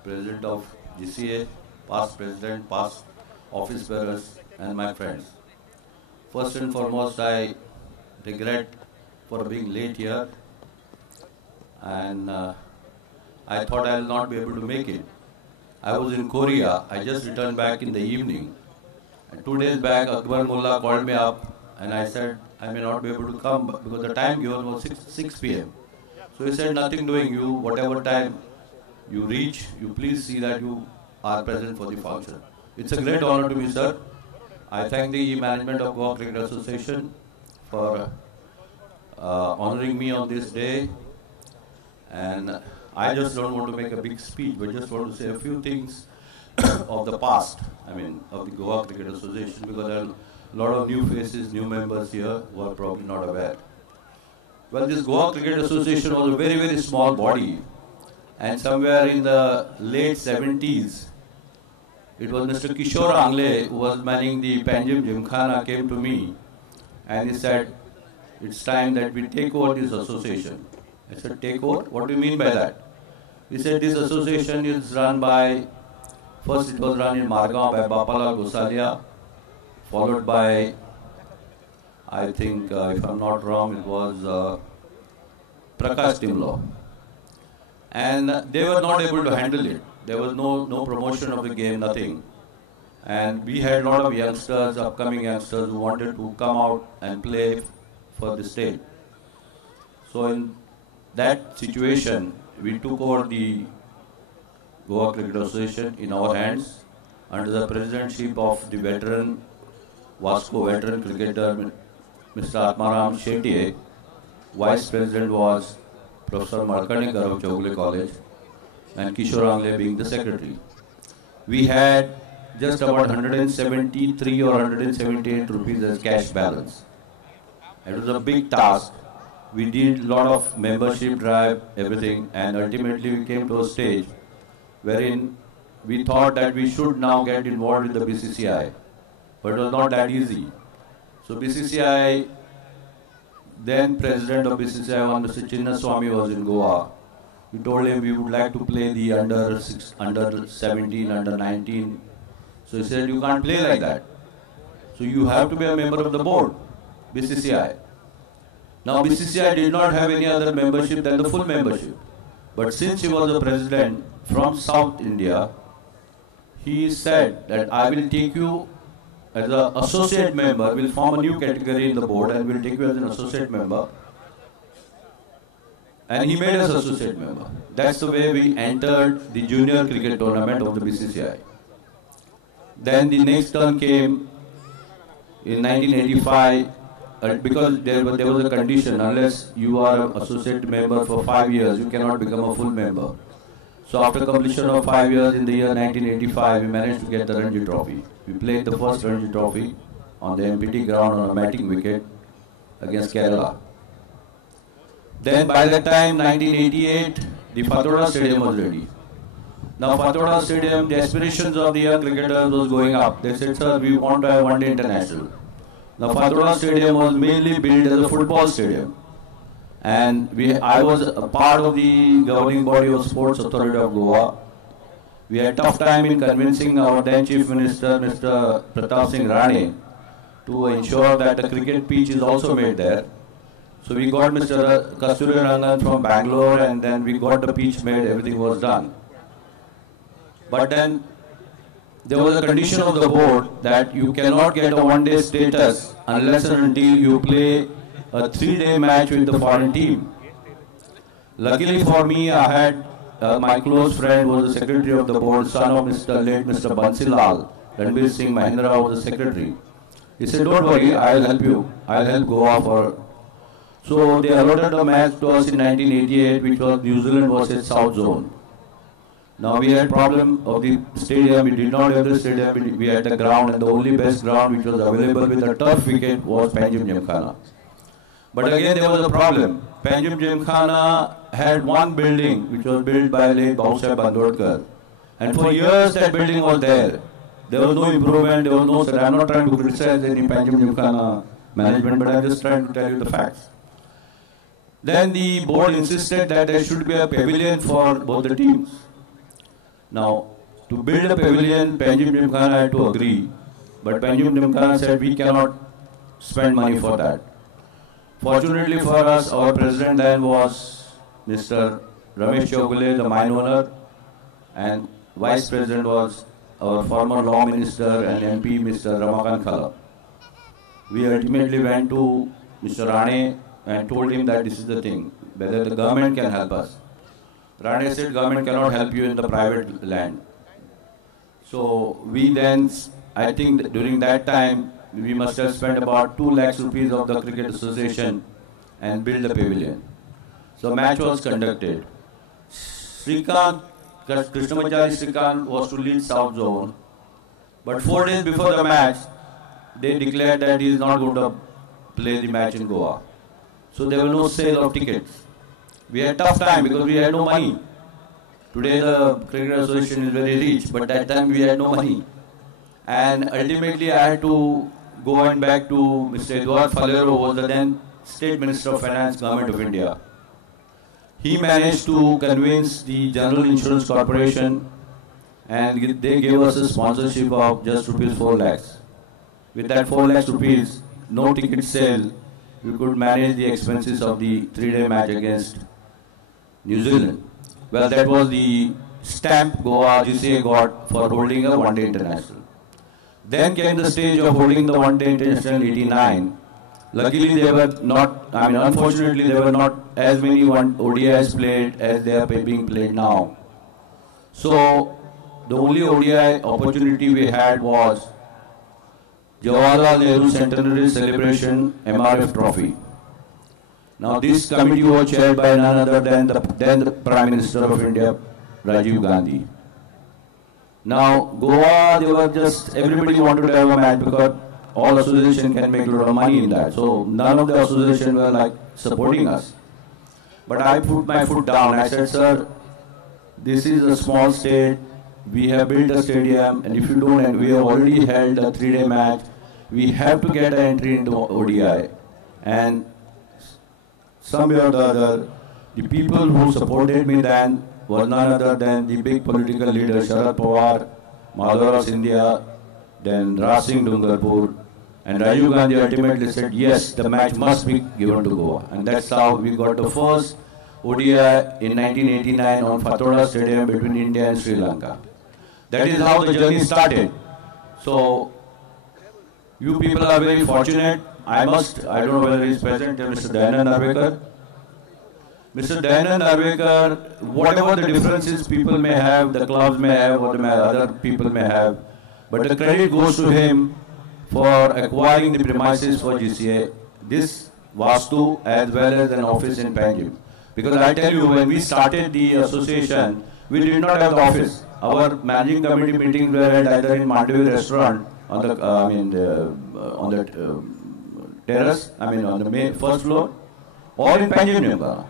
President of GCA, past President, past office bearers, and my friends. First and foremost, I regret for being late here, and I thought I will not be able to make it. I was in Korea. I just returned back in the evening. And 2 days back, Akbar Mullah called me up, and I said I may not be able to come because the time given was 6 p.m. So he said, nothing doing, you, whatever time you reach, you please see that you are present for the function. It's a great honor to me, sir. I thank the management of Goa Cricket Association for honoring me on this day. And I just don't want to make a big speech, but just want to say a few things of the past, of the Goa Cricket Association, because there are a lot of new faces, new members here who are probably not aware. Well, this Goa Cricket Association was a very, very small body, and somewhere in the late 70s, it was Mr. Kishore Angle, who was manning the Panjim Gymkhana, came to me and he said, it's time that we take over this association. I said, take over? What do you mean by that? He said, this association is run by, first it was run in Margao by Bapalal Gosalia, followed by, I think, if I'm not wrong, it was Prakash Timlaw. And they were not able to handle it. There was no promotion of the game, nothing. And we had a lot of youngsters, upcoming youngsters, who wanted to come out and play for the state. So in that situation, we took over the Goa Cricket Association in our hands under the presidentship of the veteran, Vasco veteran cricketer, Mr. Atmaram Shetye. Vice President was Professor Markandekar of Chowgule College, and Kishore Angle being the secretary. We had just about 173 or 178 rupees as cash balance. It was a big task. We did a lot of membership drive, everything, and ultimately we came to a stage wherein we thought that we should now get involved with the BCCI. But it was not that easy. So BCCI, then President of BCCI, Mr. Chinnaswamy, was in Goa. We told him we would like to play the under 17, under 19. So he said, you can't play like that. So you have to be a member of the board, BCCI. Now BCCI did not have any other membership than the full membership. But since he was a president from South India, he said that I will take you as an associate member, we'll form a new category in the board and we'll take you as an associate member. And he made us associate member. That's the way we entered the junior cricket tournament of the BCCI. Then the next turn came in 1985, because there was a condition, unless you are an associate member for 5 years, you cannot become a full member. So after completion of 5 years in the year 1985, we managed to get the Ranji Trophy. We played the first Ranji Trophy on the MPT ground on a matting wicket against Kerala. Then by that time, 1988, the Fatorda Stadium was ready. Now Fatorda Stadium, the aspirations of the young cricketers was going up. They said, sir, we want to have one-day international. Now Fatorda Stadium was mainly built as a football stadium. And I was a part of the governing body of Sports Authority of Goa. We had a tough time in convincing our then Chief Minister, Mr. Pratap Singh Rane, to ensure that the cricket pitch is also made there. So we got Mr. Kasturi Rangan from Bangalore, and then we got the pitch made, everything was done. But then there was a condition of the board that you cannot get a one-day status unless and until you play a 3-day match with the foreign team. Luckily for me, I had my close friend was the secretary of the board, son of late Mr. Bansilal. Ranbir Singh Mahindra was the secretary. He said, don't worry, I'll help you. I'll help Goa for... So they allotted a match to us in 1988, which was New Zealand versus South Zone. Now we had problem of the stadium. We did not have the stadium. We had the ground, and the only best ground which was available with a turf wicket was Panjim Gymkhana. But again there was a problem. Panjim Gymkhana had one building which was built by late Bhausaheb Bandodkar, and for years that building was there. There was no improvement. There was no. Sir, I'm not trying to criticize any Panjim Gymkhana management, but I'm just trying to tell you the facts. Then the board insisted that there should be a pavilion for both the teams. Now, to build a pavilion, Panjim Gymkhana had to agree, but Panjim Gymkhana said we cannot spend money for that. Fortunately for us, our president then was Mr. Ramesh Chowgule, the mine owner, and vice president was our former law minister and MP, Mr. Ramakant Khala. We ultimately went to Mr. Rane and told him that this is the thing, whether the government can help us. Rane said government cannot help you in the private land. So we then, I think that during that time, we must have spent about 2 lakhs rupees of the Cricket Association and built the pavilion. So match was conducted. Krishnamacharya Srikanth was to lead South Zone. But 4 days before the match, they declared that he is not going to play the match in Goa. So there were no sale of tickets. We had a tough time because we had no money. Today the Cricket Association is very rich, but that time we had no money. And ultimately I had to go on back to Mr. Edward Falero, who was the then State Minister of Finance, Government of India. He managed to convince the General Insurance Corporation, and they gave us a sponsorship of just rupees 4 lakhs. With that 4 lakhs rupees, no ticket sale, we could manage the expenses of the 3-day match against New Zealand. Well, that was the stamp Goa GCA got for holding a one-day international. Then came the stage of holding the one-day international in 89. Luckily, they were not, unfortunately, there were not as many ODIs played as they are being played now. So, the only ODI opportunity we had was Jawaharlal Nehru Centenary Celebration MRF Trophy. Now, this committee was chaired by none other than the Prime Minister of India, Rajiv Gandhi. Now, Goa, they were just, everybody wanted to have a match because all association can make a lot of money in that. So, none of the association were like supporting us. But I put my foot down. I said, sir, this is a small state. We have built a stadium, and if you don't, and we have already held a 3-day match, we have to get an entry into ODI. And somewhere or the other, the people who supported me then was none other than the big political leaders, Sharad Pawar, Madhavrao Sindhya, then Raj Singh Dungarpur, and Rajiv Gandhi ultimately said, yes, the match must be given to Goa. And that's how we got the first ODI in 1989 on Fatorda Stadium between India and Sri Lanka. That is how the journey started. So, you people are very fortunate. I don't know whether he is present, Mr. Dayanand Narvekar. Mr. Dayanand Narvekar, whatever the differences people may have, the clubs may have, or other people may have, but the credit goes to him for acquiring the premises for GCA, this Vastu as well as an office in Panjim. Because I tell you, when we started the association, we did not have the office. Our managing committee meetings were held either in Mandavi restaurant on the terrace, on the main first floor, or in Panjim Gymkhana.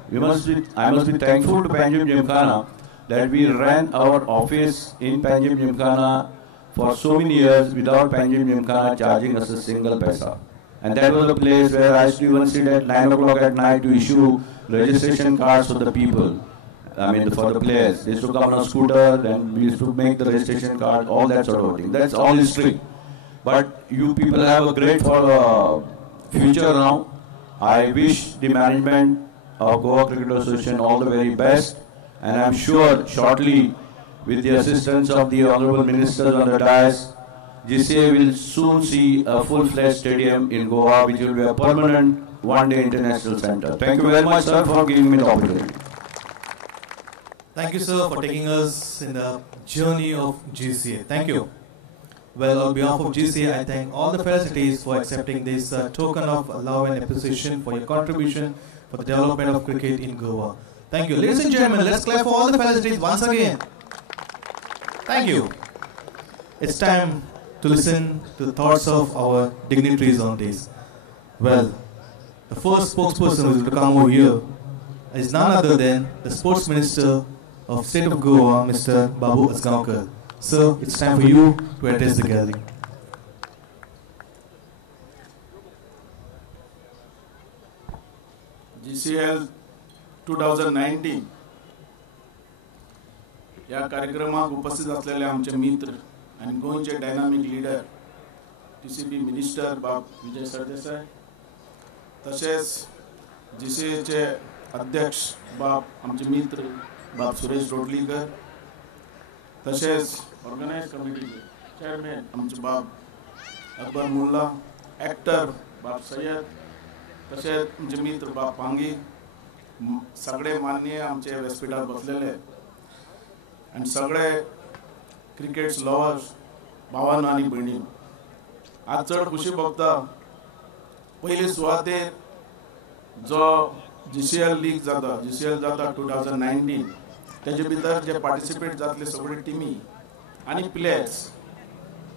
I must be thankful to Panjim Gymkhana that we ran our office in Panjim Gymkhana for so many years without Panjim Gymkhana charging us a single paisa. And that was the place where I used to even sit at 9 o'clock at night to issue registration cards for the people. For the players. They used to come on a scooter, then we used to make the registration card, all that sort of thing. That's all history. but you people have a great future now. I wish the management of Goa Cricket Association all the very best, and I'm sure shortly, with the assistance of the honorable ministers on the dais, GCA will soon see a full-fledged stadium in Goa, which will be a permanent one-day international center. Thank you very much, sir, for giving me the opportunity. Thank you, sir, for taking us in the journey of GCA. Thank you. Well, on behalf of GCA, I thank all the felicities for accepting this token of love and appreciation for your contribution for the development of cricket in Goa. Thank you. Ladies and gentlemen, let's clap for all the felicities once again. Thank you. It's time to listen to the thoughts of our dignitaries on this. Well, the first spokesperson who is to come over here is none other than the Sports Minister of State of Goa, Mr. Babu Asgaonkar. Sir, it's time for you to address the gathering. GCL 2019 या कार्यक्रमात उपस्थित असलेले आमचे मित्र आणि गोंयचे dynamic leader TCB minister बाब विजय सरदेसाय, तसेच GCAचे अध्यक्ष बाब आमचे मित्र बाब सुरेश रोडलीकर, तसेच ऑर्गनाइज कमिटीचे चेअरमॅन आमचे बाब अकबर मुल्ला, ॲक्टर बाब सय्यद, तसेच आमचे मित्र बाब पांगी, सगळे माननीय आमचे व्यासपीठात बसलेले आणि सगळे क्रिकेट लवर्स भावांनो आणि भयणींनो, आज चड खुशी भोगता. पयली सुवातेर जो GCL लीग जाता, GCL जाता 2019, तेजे भितर जे पार्टिसिपेट जातले सगळे टिमी आणि प्लेयर्स,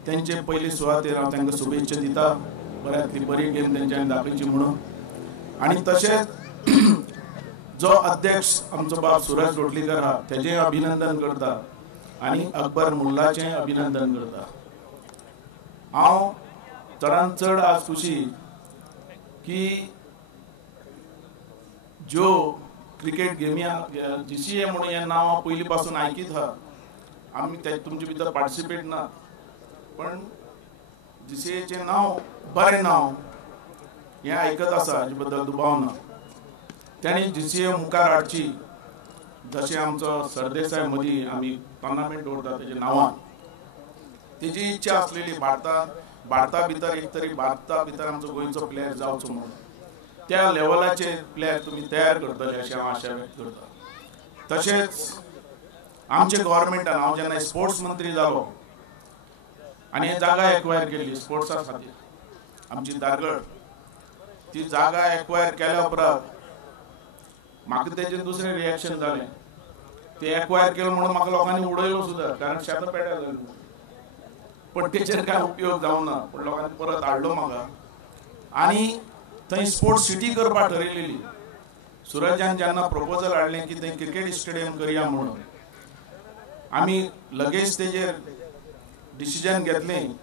त्यांचे पयली सुवातेर हांव तांकां शुभेच्छा दिता. बऱ्यांतली बरी गेम तेंच्यांनी दाखोवची म्हणून. आणि तशेंच जो अध्यक्ष आमचो बाब सुरेश रोडलीकर आहा तेजें अभिनंदन करता आणि अकबर मुल्लाचें अभिनंदन करता. हांव चडांत चड आज खुशी की ज्यो क्रिकेट गेमी GCA म्हणून हें नांव हांव पयलीं पासून आयकीत आहा, आमी तुमचे भितर पार्टिसिपेट ना, पण GCAचें नांव बरें नांव हें आयकत आसा, हाजे बद्दल दुबाव ना. तांणी GCA मुखार हाडची, जशें आमचो सरदेसाय मदीं आमी टोर्नामेंट दवरता तेजे नांवान, तेजी इच्छा आसलेली भारता भितर एक तरी भारता भितर आमचो गोंयचो प्लेयर जावचो म्हणून. त्या लेवलाचे प्लेयर तुमी तयार करतले अशें हांव आशा व्यक्त करता. तशेंच आमच्या गव्हर्मेंटान हांव जेन्ना स्पोर्ट्स मंत्री जालो आनी ही जागा एक्वायर केली स्पोर्ट्सा खातीर, आमची दारगड, ती जागा एक्वायर केल्या उपरांत म्हाका तेजें दुसरें रिएक्शन जालें. ते एक्वायर केलो म्हणून म्हाका लोकांनी उडयलो सुद्दां, कारण शेतां पेड्यार जालीं. पण तेचेर कांय उपयोग जावं ना, पूण लोकांनी परत हाडलो म्हाका आनी थंय स्पोर्ट्स सिटी करपाक ठरयलेली. सुरजान जेन्ना प्रपोजल हाडलें की थंय क्रिकेट स्टेडियम करया म्हणून, आमी लगेच तेजेर डिसिजन घेतलें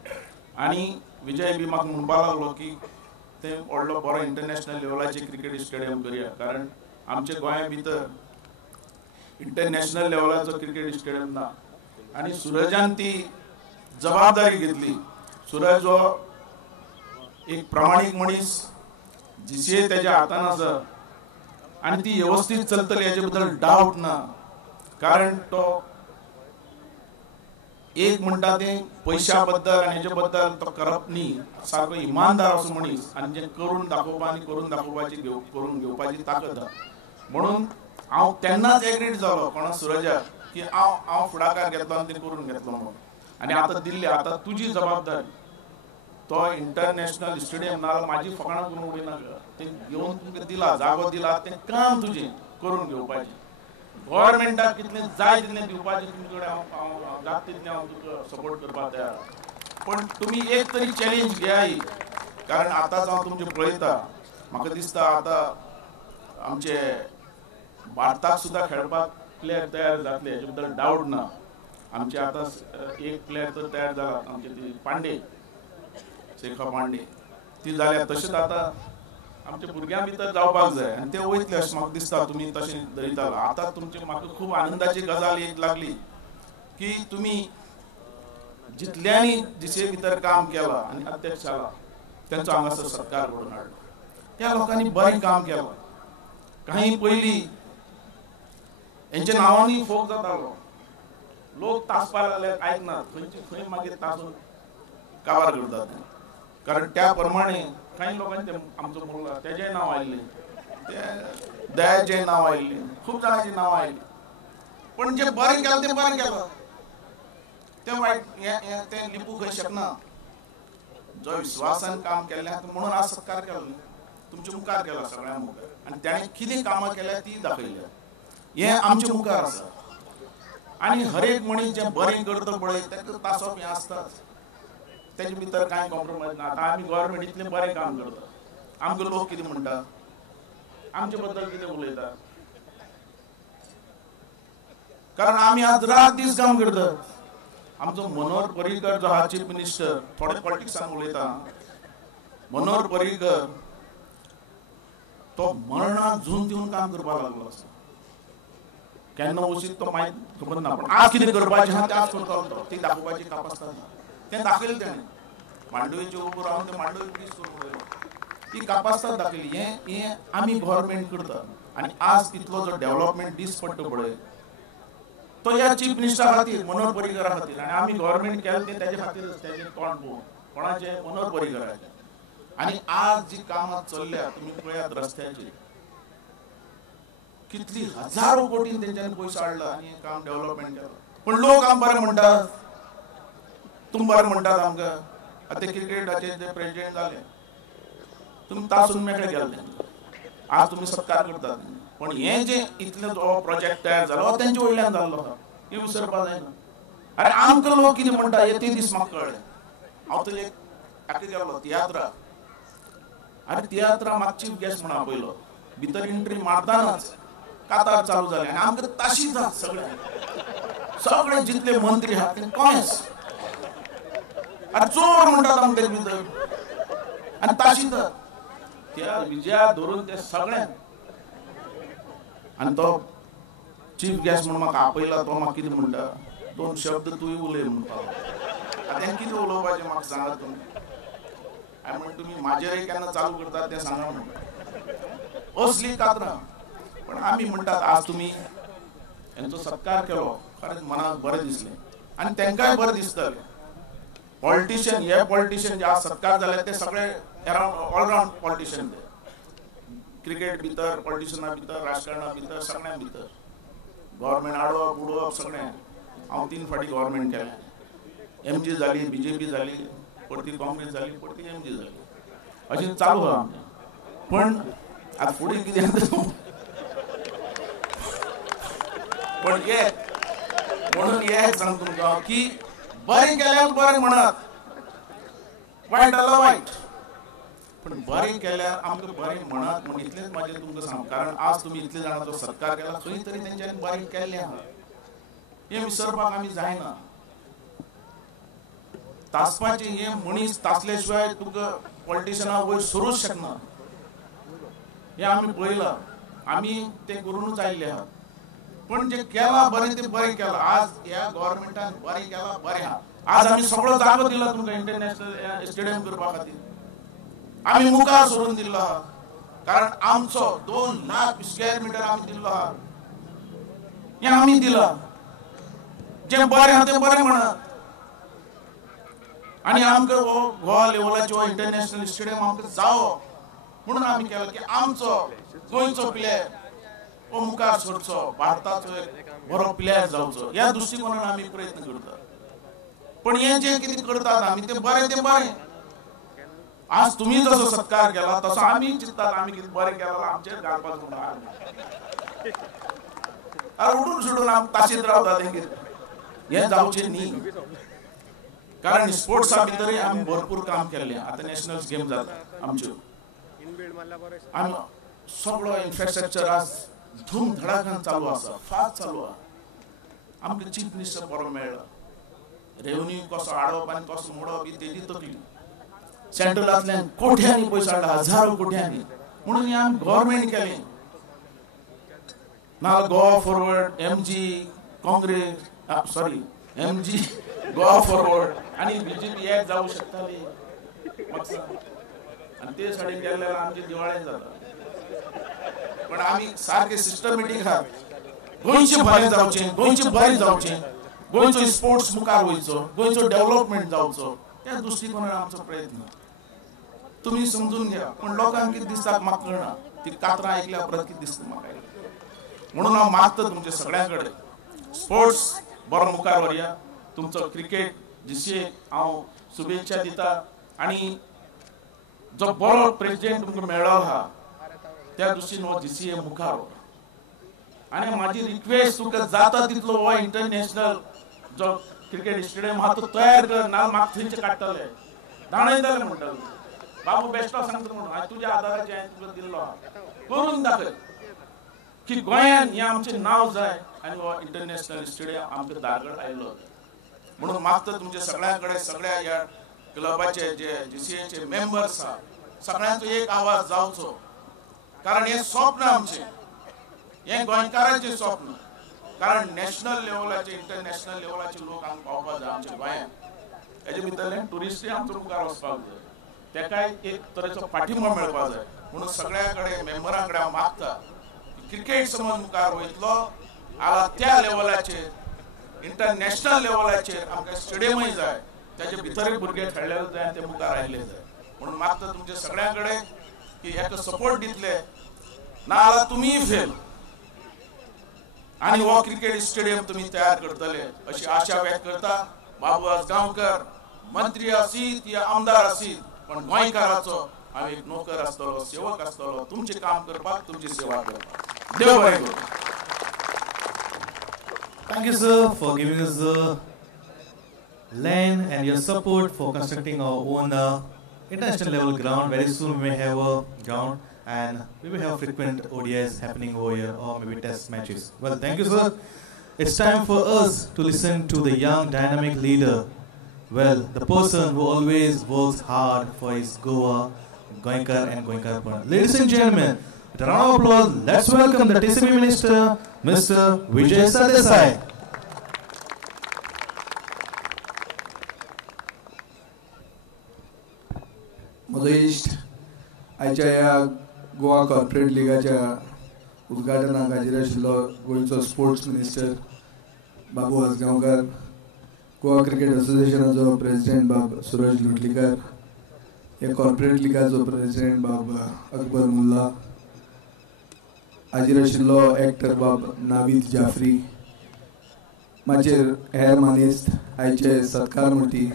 आनी विजय बी म्हाका म्हणपाक लागलो की थंय व्हडलो बरो इंटरनॅशनल लेवलाचेर क्रिकेट स्टेडियम करया, कारण आमच्या गोंया भितर इंटरनॅशनल लेवलाचो क्रिकेट स्टेडियम ना. आनी सुरजान ती जबाबदारी घेतली. सुरज हो एक प्रामाणीक मनीस, GCA तेज्या हातान आसा आनी ती व्यवस्थीत चलतली हेजे बद्दल डावट ना. कारण तो एक म्हणटा तें पयशा बद्दल आनी हेजे बद्दल तो करप न्ही, सारको इमानदार असो मनीस आनी जें करून दाखोवपा आनी करून दाखोवपाची करून घेवपाची ताकद आहा. म्हणून हांव तेन्नाच एग्रीड जालो कोणा सुरजाक की हांव फुडाकार घेतलो आनी तें करून घेतलो म्हणून. आनी आतां दिल्ली, आतां तुजी जबाबदारी. तो इंटरनॅशनल स्टेडियम नाजाल्यार म्हाजी फकाणां करून उडयनाका, तें घेवन तुमकां दिला, जागो दिला, तें काम तुजें करून घेवपाचें. गव्हर्मेंटाक कितलें जाय तितलें दिवपाचें तुमचे कडेन हांव जाता तितलें हांव तुका सपोर्ट करपाक तयार. पण तुमी एक तरी चॅलेंज घेयाय, कारण आतांच हांव तुमचें पळयता, म्हाका दिसता आतां आमचे भारताक सुद्दां खेळपाक प्लेयर तयार जातले हेजे बद्दल डावट ना. आमचे आतां एक प्लेयर तर तयार जाला, आमचे ती पांडे, शेखा पांडे, ती जाल्या. तशेंच आतां आमच्या भुरग्यां भितर जावपाक जाय आनी ते वयतले अशें म्हाका दिसता. तुमी तशें धरिता. आतां तुमचे म्हाका खूब आनंदाची गजाल एक लागली की तुमी जितल्यांनी जीसीए भितर काम केला आणि अध्यक्षाला त्यांचा हांगासर सत्कार घडोवन हाडलो. त्या लोकांनी बरें काम केलं. काही पयलीं हेंच्या नांवांनी फोग जातालो. लोक तासपा लागले आयकनात, खंय मागीर तासून काबार करतात. कारण त्या प्रमाणे काही लोकांनी आमचो मुलगा तेजें नांव आयिल्लें, ते दयाचें नांव आयिल्लें, खूब जाणांची नांव आयिल्लीं. पण जे बरें केलें तें बरें केलं. ते वायट ते लिपूंक खंय शकना. जो विश्वासान काम केल्लें म्हणून आज सत्कार केलो न्ही, तुमच्या मुखार केला सगळ्या मुखार. आनी ताणें कितें कामां केल्या ती दाखयल्या. हें आमच्या मुखार आसा. आनी हर एक मनीस जें बरें करता पळय ताका तासप हें आसताच. तेजे भितर कांय कॉम्प्रोमायज ना. आतां आमी गव्हर्मेंट इतलें बरें काम करता, आमकां लोक कितें म्हणटा, आमचे बद्दल कितें उलयता. कारण आमी आज रात दीस काम करतात. आमचो मनोहर पर्रीकर जो आहा चीफ मिनिस्टर, थोडे पॉलिटिक्सान उलयता. मनोहर पर्रीकर तो मरणाक झून दिवन काम करपाक लागलो आसा. केन्ना वचीत तो मागीर खबर ना. पण आज कितें करपाचें आहा तें आज करतालो तो. ती दाखोवपाची कापासता ना. तें दाखयलें ताणें. मांडवीचेर उबो रावन तें मांडवी पुलीस करून उलयलो. ती कापासता दाखयली. हें आमी गव्हर्मेंट करता. आनी आज तितलो जो डेव्हलपमेंट दीस पडटा पळय तो ह्या चीफ मिनिस्टरा खातीर, मनोहर पर्रीकरा खातीर. आनी आमी गव्हर्मेंट केलें तें तेजे खातीरच, तेजें तोंड पळोवन. कोणाचें? मनोहर पर्रीकराचें. आनी आज जी कामां चल्ल्या तुमी पळयात रस्त्याची, कितली हजारो कोटीन तेंच्यांनी पयसो हाडला आनी काम डेव्हलपमेंट केलं. पण लोक आमकां बरें म्हणटात, तुमी बरें म्हणटात आमकां. आतां क्रिकेटाचे जे प्रेसिडेंट जाले तुमी तासून मेकळे केले, आज तुमी सत्कार करतात. पण हे जे इतले जो प्रोजेक्ट तयार जालो तेंचे वयल्यान जाल्लो आहा, हे विसरपाक जायना. अरे आमकां लोक कितें म्हणटा हे ते दीस म्हाका कळ्ळें. हांव थंय एक हाका गेल्लो तियात्रा. अरे तियात्रा म्हाका चीफ गेस्ट म्हणून आपयलो. भितर एंट्री मारतानाच कातार चालू जालें आनी आमकां ताशीच आहा सगळे जितले मंत्री आहात ते कॉमेस. अरे चोर म्हणटात आमकां भितर आनी ताशीच त्या विजया धरून ते सगळ्यांक. आनी तो चीफ गेस्ट म्हणून म्हाका आपयला. तो म्हाका कितें म्हणटा, 2 शब्द तुवें उलय म्हणटा. आतां कितें उलोवपाचें म्हाका सांगात तुमी. हांवें म्हणलें तुमी म्हाजेरय केन्ना चालू करतात तें सांगा म्हणटा. असली कातरां. पण आमी म्हणटात आज तुमी हेंचो सत्कार केलो, खरेंच मनाक बरें दिसलें. आनी तांकांय बरें दिसतलें. पॉलिटिशियन, हे पॉलिटिशियन जे आज सत्कार जाले ते सगळे ऑलरावंड पॉलिटिशियन. ते क्रिकेट भितर, पॉलिटिशियना भितर, राजकारणा भितर, सगळ्या भितर गव्हर्मेंट आडोवप उडोवप सगळें. हांव 3 फावटी गव्हर्मेंट केलें. MG जाली, BJP जाली, परती काँग्रेस जाली, परती MG जाली. अशें चालू आहा आमचें. पण आतां फुडें कितें जाता पण हे म्हणून हे सांगता तुमकां की बरें केल्यार बरें म्हणत, वायट जाल्यार वायट. पण बरें केल्यार आमकां बरें म्हणत म्हण इतलेंच म्हाजें तुमकां सांग. कारण आज तुमी इतले जाणांचो सत्कार केला, खंय तरी तेंच्यांनी बरें केल्लें आहा. हें विसरपाक आमी जायना. तासपाचें हें मनीस तासले शिवाय तुका पॉलिटिशियना वयर सरूच शकना. हें आमी पळयलां. आमी तें करूनच आयिल्ले आहात. पण जे केला बरें तें बरें केलां. आज ह्या गव्हर्मेंटान बरें केलां, बरें आहा. आज आमी सगळो जागो दिला तुमकां इंटरनॅशनल स्टेडियम करपा खातीर. आमी मुखार सोडून दिल्लो आहा. कारण आमचो 2 लाख स्क्वेअर मिटर आमी दिल्लो आहा. हें आमी दिलां. जें बरें आहा तें बरें म्हणत. आनी आमकां गोवा लेवलाचो इंटरनॅशनल स्टेडियम आमकां जावो म्हणून आमी केलो की आमचो गोंयचो प्लेयर हो मुखार सरचो, भारताचो एक बरो प्लेयर जावचो. ह्या दृश्टीकोनान आमी प्रयत्न करतात. पण हें जें कितें करतात आमी तें बरें. आज तुमी जसो सत्कार केला तसो आमी चिंततात आमी कितें बरें केलां आमचेर घालपाक म्हणून. अरे उडून सुडून आमी ताशीत रावतात. हें कितें हें जावचें न्ही. कारण स्पोर्ट्सा भितरय आमी भरपूर काम केल्लें. आतां नॅशनल गेम जाता आमच्यो. आमी सगळो इन्फ्रास्ट्रक्चर आज धूम धडाक्यान चालू आसा, फास्ट चालू आहा. आमकां चीफ मिनिस्टर बरो मेळ्ळा. रेव्हन्यू कसो हाडप आनी कसो मोडप ही तेजी तकली. सेंट्रलांतल्यान कोट्यांनी पयसो हाडला, हजारो कोट्यांनी. म्हणून हें आमी गव्हर्मेंट केलें. नाल्यार Goa forward, MG, Congress, MG Goa forward आणि बीजेपी एक जाऊ शकताली म्हाका सांग. आणि ते सायडीन गेल्यार आमचे दिवाळे जाता. पण आमी सारखे सिस्टमॅटीक आहात. गोंयचे बरें जावचें, गोंयचे बरें जावचें, गोंयचो स्पोर्ट्स मुखार वयचो, गोंयचो डेव्हलपमेंट जावचो, त्या दृश्टीकोनान आमचो प्रयत्न. तुम्ही समजून घ्या. पण लोकांक कितें दिसता म्हाका कळना. ती कातरां आयकल्या परत कितें दिसता म्हाका. म्हणून हांव मागता तुमच्या सगळ्यां कडेन स्पोर्ट्स बरो मुखार व्हरया. तुमचो क्रिकेट जीसीए हांव शुभेच्छा दिता. आणि जो बरो प्रेसिडेंट तुमकां मेळ्ळो आहा त्या दृश्टीन हो जीसीए मुखार व्हर. आणि माझी रिक्वेस्ट तुका जाता तितलो हो इंटरनॅशनल जो क्रिकेट स्टेडियम आहा तो तयार कर. ना म्हाका थंयचे काडटले दाणयतले म्हणटाले. बाबू बेश्टो सांगता म्हणून हांवें तुज्या आदाराचेर हांवें तुका दिल्लो आहा. करून दाखय की गोंयान हें आमचें नांव जाय आनी हो इंटरनॅशनल स्टेडियम आमकां दारगड आयलो. म्हणून मागता तुमच्या सगळ्यां कडेन सगळ्या ह्या क्लबाचे जे जीसीएचे मेंबर्स आहा सगळ्यांचो एक आवाज जावचो. कारण हें स्वप्न आमचें, हें गोंयकारांचें स्वप्न. कारण नॅशनल लेवलाचे इंटरनॅशनल लेवलाचे लोक हांगा पावपाक जाय आमच्या गोंयांत. हेजे भितरले टुरिस्टूय आमचो मुखार वचपाक जाय. तेकाय एक तरेचो फाटिंबो मेळपाक जाय. म्हणून सगळ्या कडेन मेंबरां कडेन हांव मागता क्रिकेट समज मुखार वयतलो आला त्या लेवलाचेर इंटरनॅशनल लेवलाचेर आमकां स्टेडियमूय जाय. त्याचे भितर भुरगे खेळलेले जाय आनी ते मुखार आयले जाय. म्हणून मागता तुमच्या सगळ्यां कडेन की हेका सपोर्ट दितले. नाजाल्यार तुमीय फेल आणि हो क्रिकेट स्टेडियम तुम्ही तयार करतले अशी आशा व्यक्त करता. बाबू आजगांवकर मंत्री आसीत या आमदार आसीत पण गोंयकाराचो हांव एक नोकर आसतलो, सेवक आसतलो, तुमचे काम करपाक, तुमची सेवा करपाक. देव बरें करूं. Thank you, sir, for giving us the land and your support for constructing our own international level ground. Very soon we may have a ground and we will have frequent ODIs happening over here or maybe test matches. Well, thank you, sir. It's time for us to listen to the young dynamic leader. Well, the person who always works hard for his Goa, Goinkar and Goinkarpana. Ladies and gentlemen, with a round of applause, let's welcome the TCB Minister, Mr. Vijay Sardesai. म्हजो इश्ट आयच्या ह्या Goa corporate लिगाच्या उद्घाटनाक हाजीर आशिल्लो गोंयचो sports minister बाबू Ajgaonkar, Goa cricket असोसिएशनाचो president बाब सुरज लोटलीकर, ह्या corporate लिगाचो president बाब अकबर मुल्ला, हाजीर आशिल्लो एक्टर बाब नावीद जाफरी, माचेर हेर मानेस्त आयचे सत्कार मुर्ती,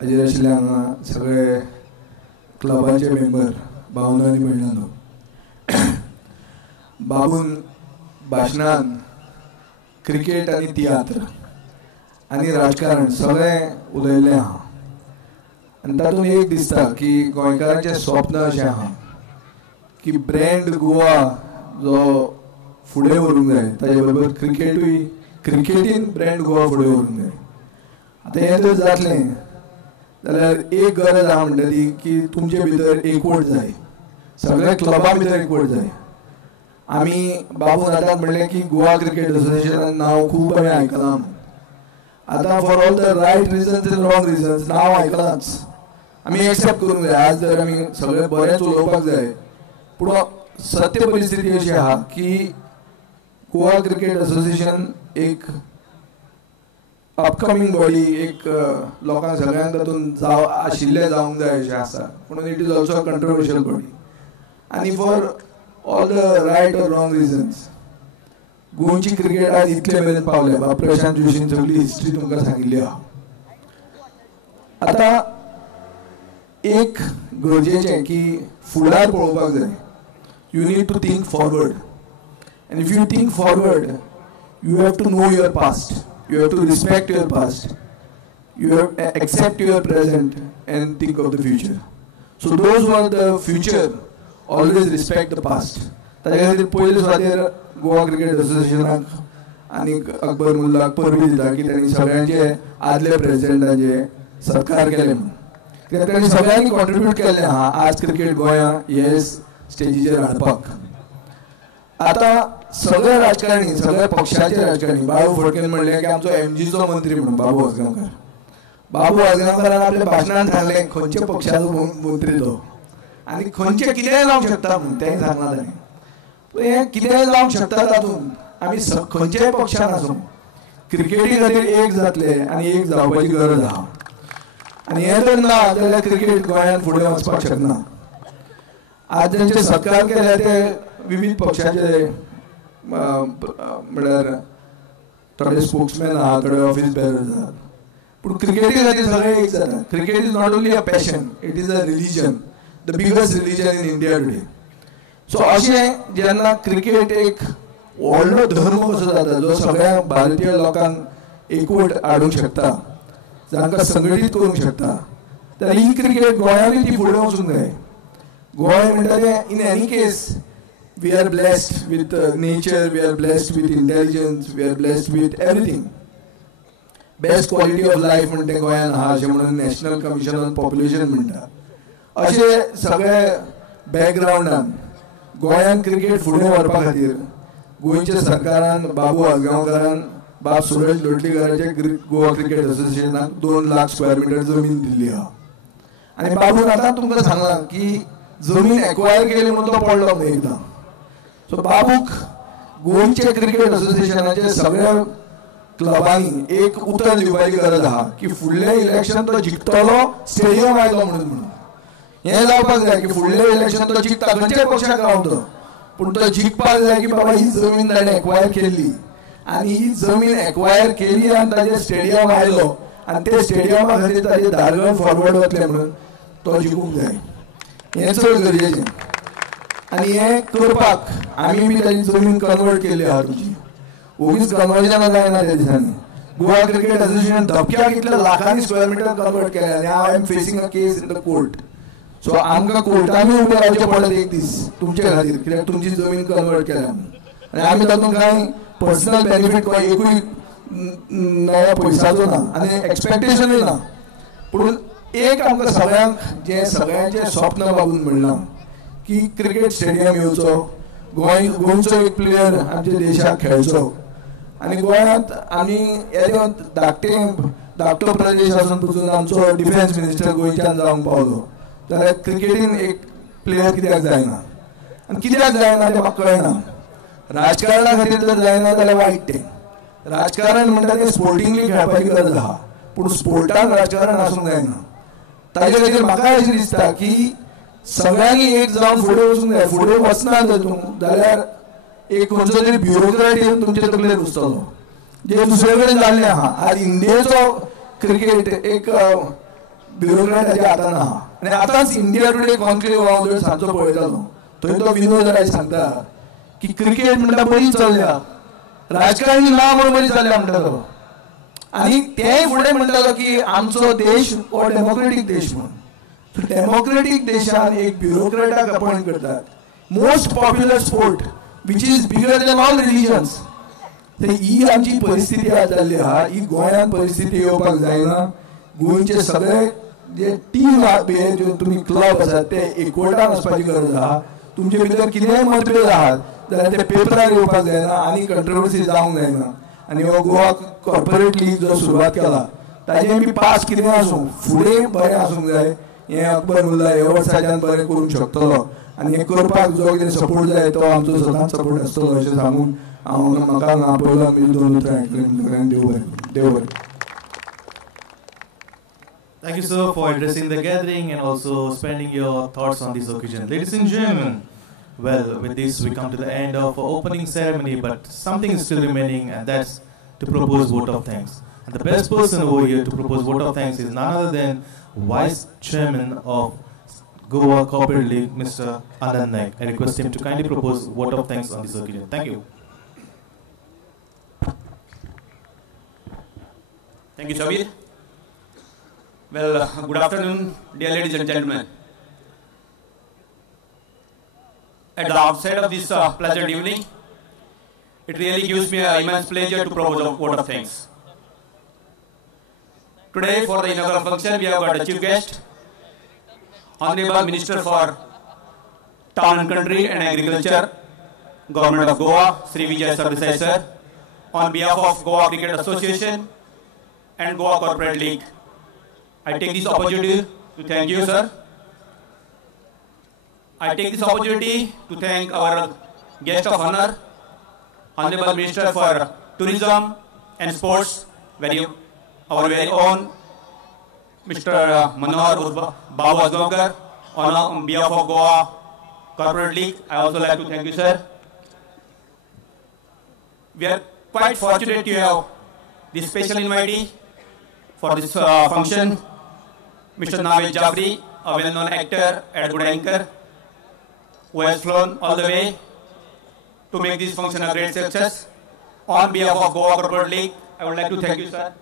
हाजीर आशिल्ले हांगा सगळे क्लबाचे मेंबर भावना आनी भयणांनो. बाबून भाशणान क्रिकेट आनी तियात्र आनी राजकारण सगळें उलयलें आहा. आनी तातूंत एक दिसता की गोंयकारांचें स्वप्न अशें आहा की ब्रँड गोवा जो फुडें व्हरूंक जाय ताचे बरोबर क्रिकेटीन ब्रँड गोवा फुडें व्हरूंक जाय. आतां हें जर जातलें जाल्यार एक गरज आहा म्हणटा ती की तुमचे भितर एकवट जाय, सगळ्या क्लबां भितर एकवट जाय. आमी बाबून आतां म्हणलें की गोवा क्रिकेट असोसिएशनान नांव खूब आमी आयकलां. आतां for all the right reasons and wrong reasons नांव आयकलांच, आमी एक्सेप्ट करूंक जाय. आज जर आमी सगळें बरेंच उलोवपाक जाय पूण सत्य परिस्थिती अशी आहा की गोवा क्रिकेट असोसिएशन एक अपकमिंग बॉडी, एक लोकांक सगळ्यांक तातूंत आशिल्लें जावंक जाय अशें आसा. म्हणून it is also controversial body. आनी for all the right or wrong reasons गोंयची क्रिकेट आज इतले मेरेन पावल्या. बाब प्रशांत जोशीन सगळी हिस्ट्री तुमकां सांगिल्ली आहा. आतां एक गरजेचें की फुडार पळोवपाक जाय. You need to think forward. And if you think forward you have to know your past. You have to respect your past. You have to accept your present and think of the future. So those who are the future always respect the past. ताच्या खातीर पयले सुवातेर Goa cricket असोसिएशनाक आनी अकबर मुल्लाक परबी दिता की तांणी सगळ्यांचे आदले प्रेसिडेंटांचे सत्कार केले म्हणून. कित्याक तांणी सगळ्यांनी कॉन्ट्रिब्यूट केल्लें आहा आज क्रिकेट गोंया हे स्टेजीचेर हाडपाक. आतां सगळे राजकारणी, सगळ्या पक्षाचे राजकारणी, बाळू फडकेन म्हणले की आमचो MGचो मंत्री म्हणून बाबू आसगांवकर. बाबू आसगांवकारान आपल्या भाशणांत सांगलें खंयच्या पक्षाचो मंत्री तो आनी खंयचे कितेंय जावंक शकता म्हणून तें सांगना ताणें. हें कितेंय जावंक शकता तातूंत आमी खंयच्याय पक्षान आसूं क्रिकेटी खातीर एक जातले आनी एक जावपाची गरज आहा. आनी हें जर ना जाल्यार क्रिकेट गोंयांत फुडें वचपाक शकना. आज जेंचे सत्कार केले ते विविध पक्षाचे म्हळ्यार थोडे स्पोक्समॅन आहात, थोडे ऑफिस बेरर्स आहात, पूण क्रिकेटी खातीर सगळे एक जाता. Cricket is not only a passion, it is a religion, the biggest religion in India today. So अशें जेन्ना क्रिकेट एक व्हडलो धर्म कसो जाता जो सगळ्या भारतीय लोकांक एकवट हाडूंक शकता, जांकां संघटीत करूंक शकता, जाल्यार ही क्रिकेट गोंयांतूय ती फुडें वचूंक जाय. गोंय म्हणटा तें in any case we are blessed with nature, we are blessed with intelligence, we are blessed with everything. Best quality of life म्हणते गोंयान आहा अशें म्हणून नॅशनल कमिशन ऑन पॉप्युलेशन म्हणटा. अशे सगळे बॅकग्रावंडान गोंयान क्रिकेट फुडें व्हरपा खातीर गोंयच्या सरकारान बाबू आसगांवकारान बाब सुरज लोटलीकराचे गोवा क्रिकेट असोसिएशनाक 2 लाख स्क्वेअर मिटर जमीन दिल्ली आहा. आनी बाबून आतां तुमकां सांगलां की जमीन एक्वायर केली म्हणून तो पडलो न्हय एकदां. सो बाबूक गोंयचे क्रिकेट असोसिएशनाचे सगळ्या क्लबांनी एक उतर दिवपाची गरज आहा की फुडले इलेक्शन तो जिखतलो स्टेडियम आयलो म्हणून. हें जावपाक जाय की फुडले इलेक्शन तो जिखता खंयच्याय पक्षाक रावं तो, पूण तो जिखपाक जाय की बाबा ही जमीन ताणें एक्वायर केल्ली आनी ही जमीन एक्वायर केली आनी ताजें स्टेडियम आयलो आनी ते स्टेडियमा खातीर ताजें धारगळ फॉरवर्ड वतलें म्हणून तो जिखूंक जाय. हें चड गरजेचें. आनी हें करपाक आमी बी ताजी जमीन कन्वर्ट केल्ली आहा तुमची. ओगीच कन्वर्जन जायना त्या दिसांनी. गोवा क्रिकेट असोसिएशन धपक्याक इतल्या लाखांनी स्क्वेअर मिटर कन्वर्ट केले आनी हांव I am facing a case in the court. So आमकां कोर्टानूय उबें रावचें पडलें एक दीस तुमचे खातीर, कित्याक तुमची जमीन कन्वर्ट केल्या आनी आमी तातूंत कांय पर्सनल बेनिफीट एकूय नया पयसाचो ना आनी एक्सपेक्टेशनूय ना. पूण एक आमकां सगळ्यांक जें सगळ्यांचें स्वप्न बाबून म्हणलां की क्रिकेट स्टेडियम येवचो, गोंयचो एक प्लेयर आमच्या देशाक खेळचो. आनी गोंयांत आमी येदो धाकटो प्रदेश आसून पसून आमचो डिफेन्स मिनिस्टर गोंयच्यान जावंक पावलो, जाल्यार क्रिकेटीन एक प्लेयर कित्याक जायना आनी कित्याक जायना तें म्हाका कळना. राजकारणा खातीर जर जायना जाल्यार वायट तें. राजकारण म्हणटा तें स्पोर्टिंगली खेळपाची गरज आहा, पूण स्पोर्टान राजकारण आसूंक जायना. ताजे खातीर म्हाका अशें दिसता की सगळ्यांनी एक जावन फुडें वचूंक जाय. फुडें वचना जर तूं जाल्यार एक खंयचो तरी ब्युरोक्रेट येवन तुमचे तकलेर घुसतलो, जे दुसरे कडेन जाल्लें आहा. आज इंडियेचो क्रिकेट एक ब्युरोक्रेटाच्या हातान आहा. आनी आतांच इंडिया टुडे कॉन्क्लेव हांव जर सांजचो पळयतालो थंय तो विनोद राय सांगता की क्रिकेट म्हणटा बरी चल्ल्या, राजकारणी ना म्हणून बरी चल्ल्या म्हणटालो. आनी तेंय फुडें म्हणटालो की आमचो देश हो डेमोक्रेटीक देश म्हणून. डेमोक्रेटीक देशान एक ब्युरोक्रेटाक अपॉइंट करतात. Most popular sport which is bigger than all religions. ही आमची परिस्थिती आज जाल्ली आहा. ही गोंयांत परिस्थिती येवपाक जायना. गोंयचे सगळे जे टीम जे तुमी क्लब आसात ते एकवटान वचपाची गरज आहा. तुमचे भितर कितेंय मतभेद आहात जाल्यार ते पेपरार येवपाक जायना आनी कंट्रोवर्सी जावंक जायना. आनी हो गोवा कॉर्पोरेट लीग जो सुरवात केला ताजें बी पास कितें आसूं फुडें बरें आसूंक जाय. हें अकबर मुल्ला हे वर्साच्यान बरें करूंक शकतलो आनी हें करपाक जो कितें सपोर्ट जाय तो आमचो सदांच सपोर्ट आसतलो अशें सांगून हांव म्हाका आपयलो आमी 2 उतरां आयकलीं. देव बरें. Thank you, sir, for addressing the gathering and also spending your thoughts on this occasion. Ladies and gentlemen, well, with this we come to the end of our opening ceremony, but something is still remaining, and that's to propose vote of thanks. And the best person over here to propose vote of thanks is none other than Vice Chairman of Goa Corporate League, Mr. Anand Naik. I request him to kindly propose vote of thanks on this occasion. Thank you. Thank you, Shabir. Well, good afternoon, dear ladies and gentlemen. At the outset of this pleasant evening, it really gives me an immense pleasure to propose a vote of thanks. Today, for the inaugural function, we have got a chief guest, Honorable Minister for Town and Country and Agriculture, Government of Goa, Sri Vijay Sardesai sir, on behalf of Goa Cricket Association and Goa Corporate League, I take this opportunity to thank you, sir. I take this opportunity to thank our guest of honor, Honorable Minister for Tourism and Sports, our very own Mr. Manohar Babu Asgaonkar, on behalf of Goa Corporate League. I also like to thank you, sir. We are quite fortunate to have this special invitee for this function, Mr. Naved Jafri, a well-known actor and good anchor, who has flown all the way to make this function a great success. On behalf of Goa Corporate League, I would like to thank you, sir.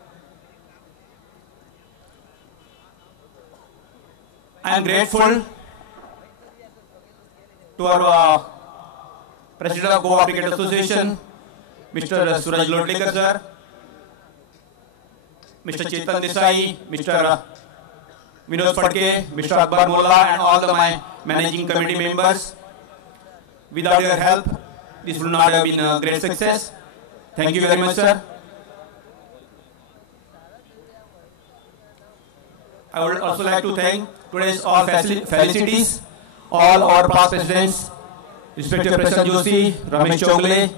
I am grateful to our President of Goa Cricket Association, Mr. Suraj Lodlikar, sir, Mr. Chetan Desai, Mr. Vinod Phadke, Mr. Akbar Mullah, and all my managing committee members. Without your help, this would not have been a great success. Thank you very much, sir. I would also like to thank today's all felicities, all our past presidents, respected Prashant Joshi, Ramesh Chogle,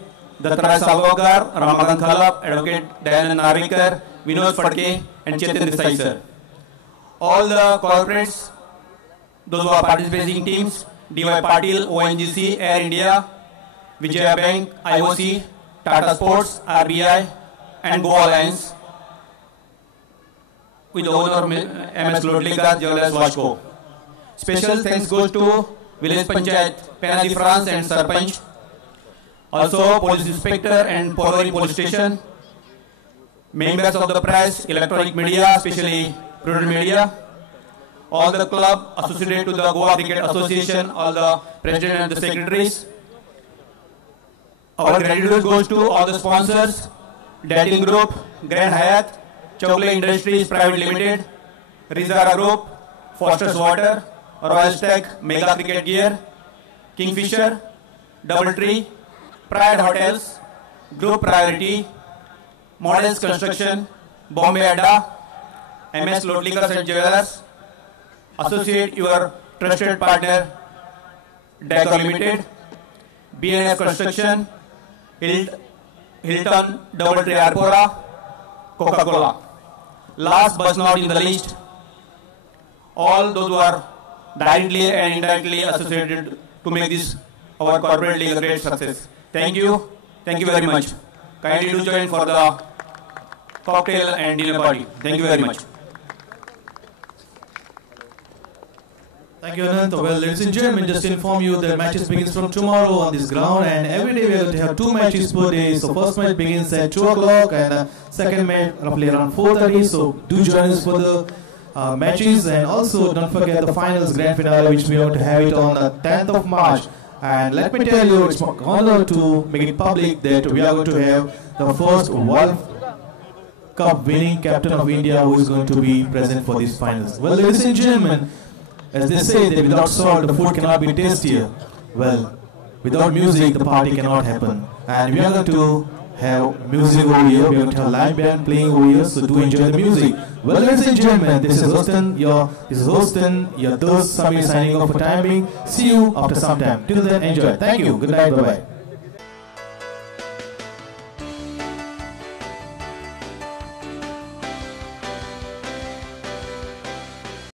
Dattaraj Salgaonkar, Ramakant Khalap, Advocate Dayanand Narvekar, Vinod Phadke, and Chetan Desai, sir. All the corporates, those who are participating teams, DY Patil, ONGC, Air India, Vijaya Bank, IOC, Tata Sports, RBI, and Goa Alliance, with the owner MS Lodlikar, Jawaharlal Washko. Special thanks goes to Village Panchayat, Penadi France and Sarpanch, also Police Inspector and Porori Police Station, members of the press, electronic media, especially print media, all the club associated to the Goa Cricket Association, all the president and the secretaries. Our gratitude goes to all the sponsors, Dating Group, Grand Hyatt, Chogle Industries Private Limited, Rizara Group, Foster's Water, Royal Stack, Mega Cricket Gear, Kingfisher, Doubletree, Pride Hotels, Group Priority, Models Construction, Bombay Adda, MS Lodlikar and Jewelers, Associate your trusted partner, Decor Limited, BNS Construction, Hilton, Doubletree Arpora, Coca-Cola. Last but not in the least, all those who are directly and indirectly associated to make this our corporate league a great success. Thank you very much. Kindly do join for the cocktail and dinner party. Thank you very much. Thank you, Anant. Well, ladies and gentlemen, just to inform you that matches begins from tomorrow on this ground, and every day we are going to have 2 matches per day. So first match begins at 2 o'clock and second match roughly around 4:30. So do join us for the matches, and also don't forget the finals grand finale, which we are going to have it on the 10th of March. And let me tell you, it's an honor to make it public that we are going to have the first World Cup winning captain of India who is going to be present for these finals. Well, ladies and gentlemen, as they say that without salt the food cannot be tastier. Well, without music the party cannot happen. And we are going to have music over here. We are going to have live band playing over here. So do enjoy the music. Well, ladies and gentlemen, this is Hostin, your Samir signing off for time being. See you after some time. Till then, enjoy. Thank you. Good night. Bye bye.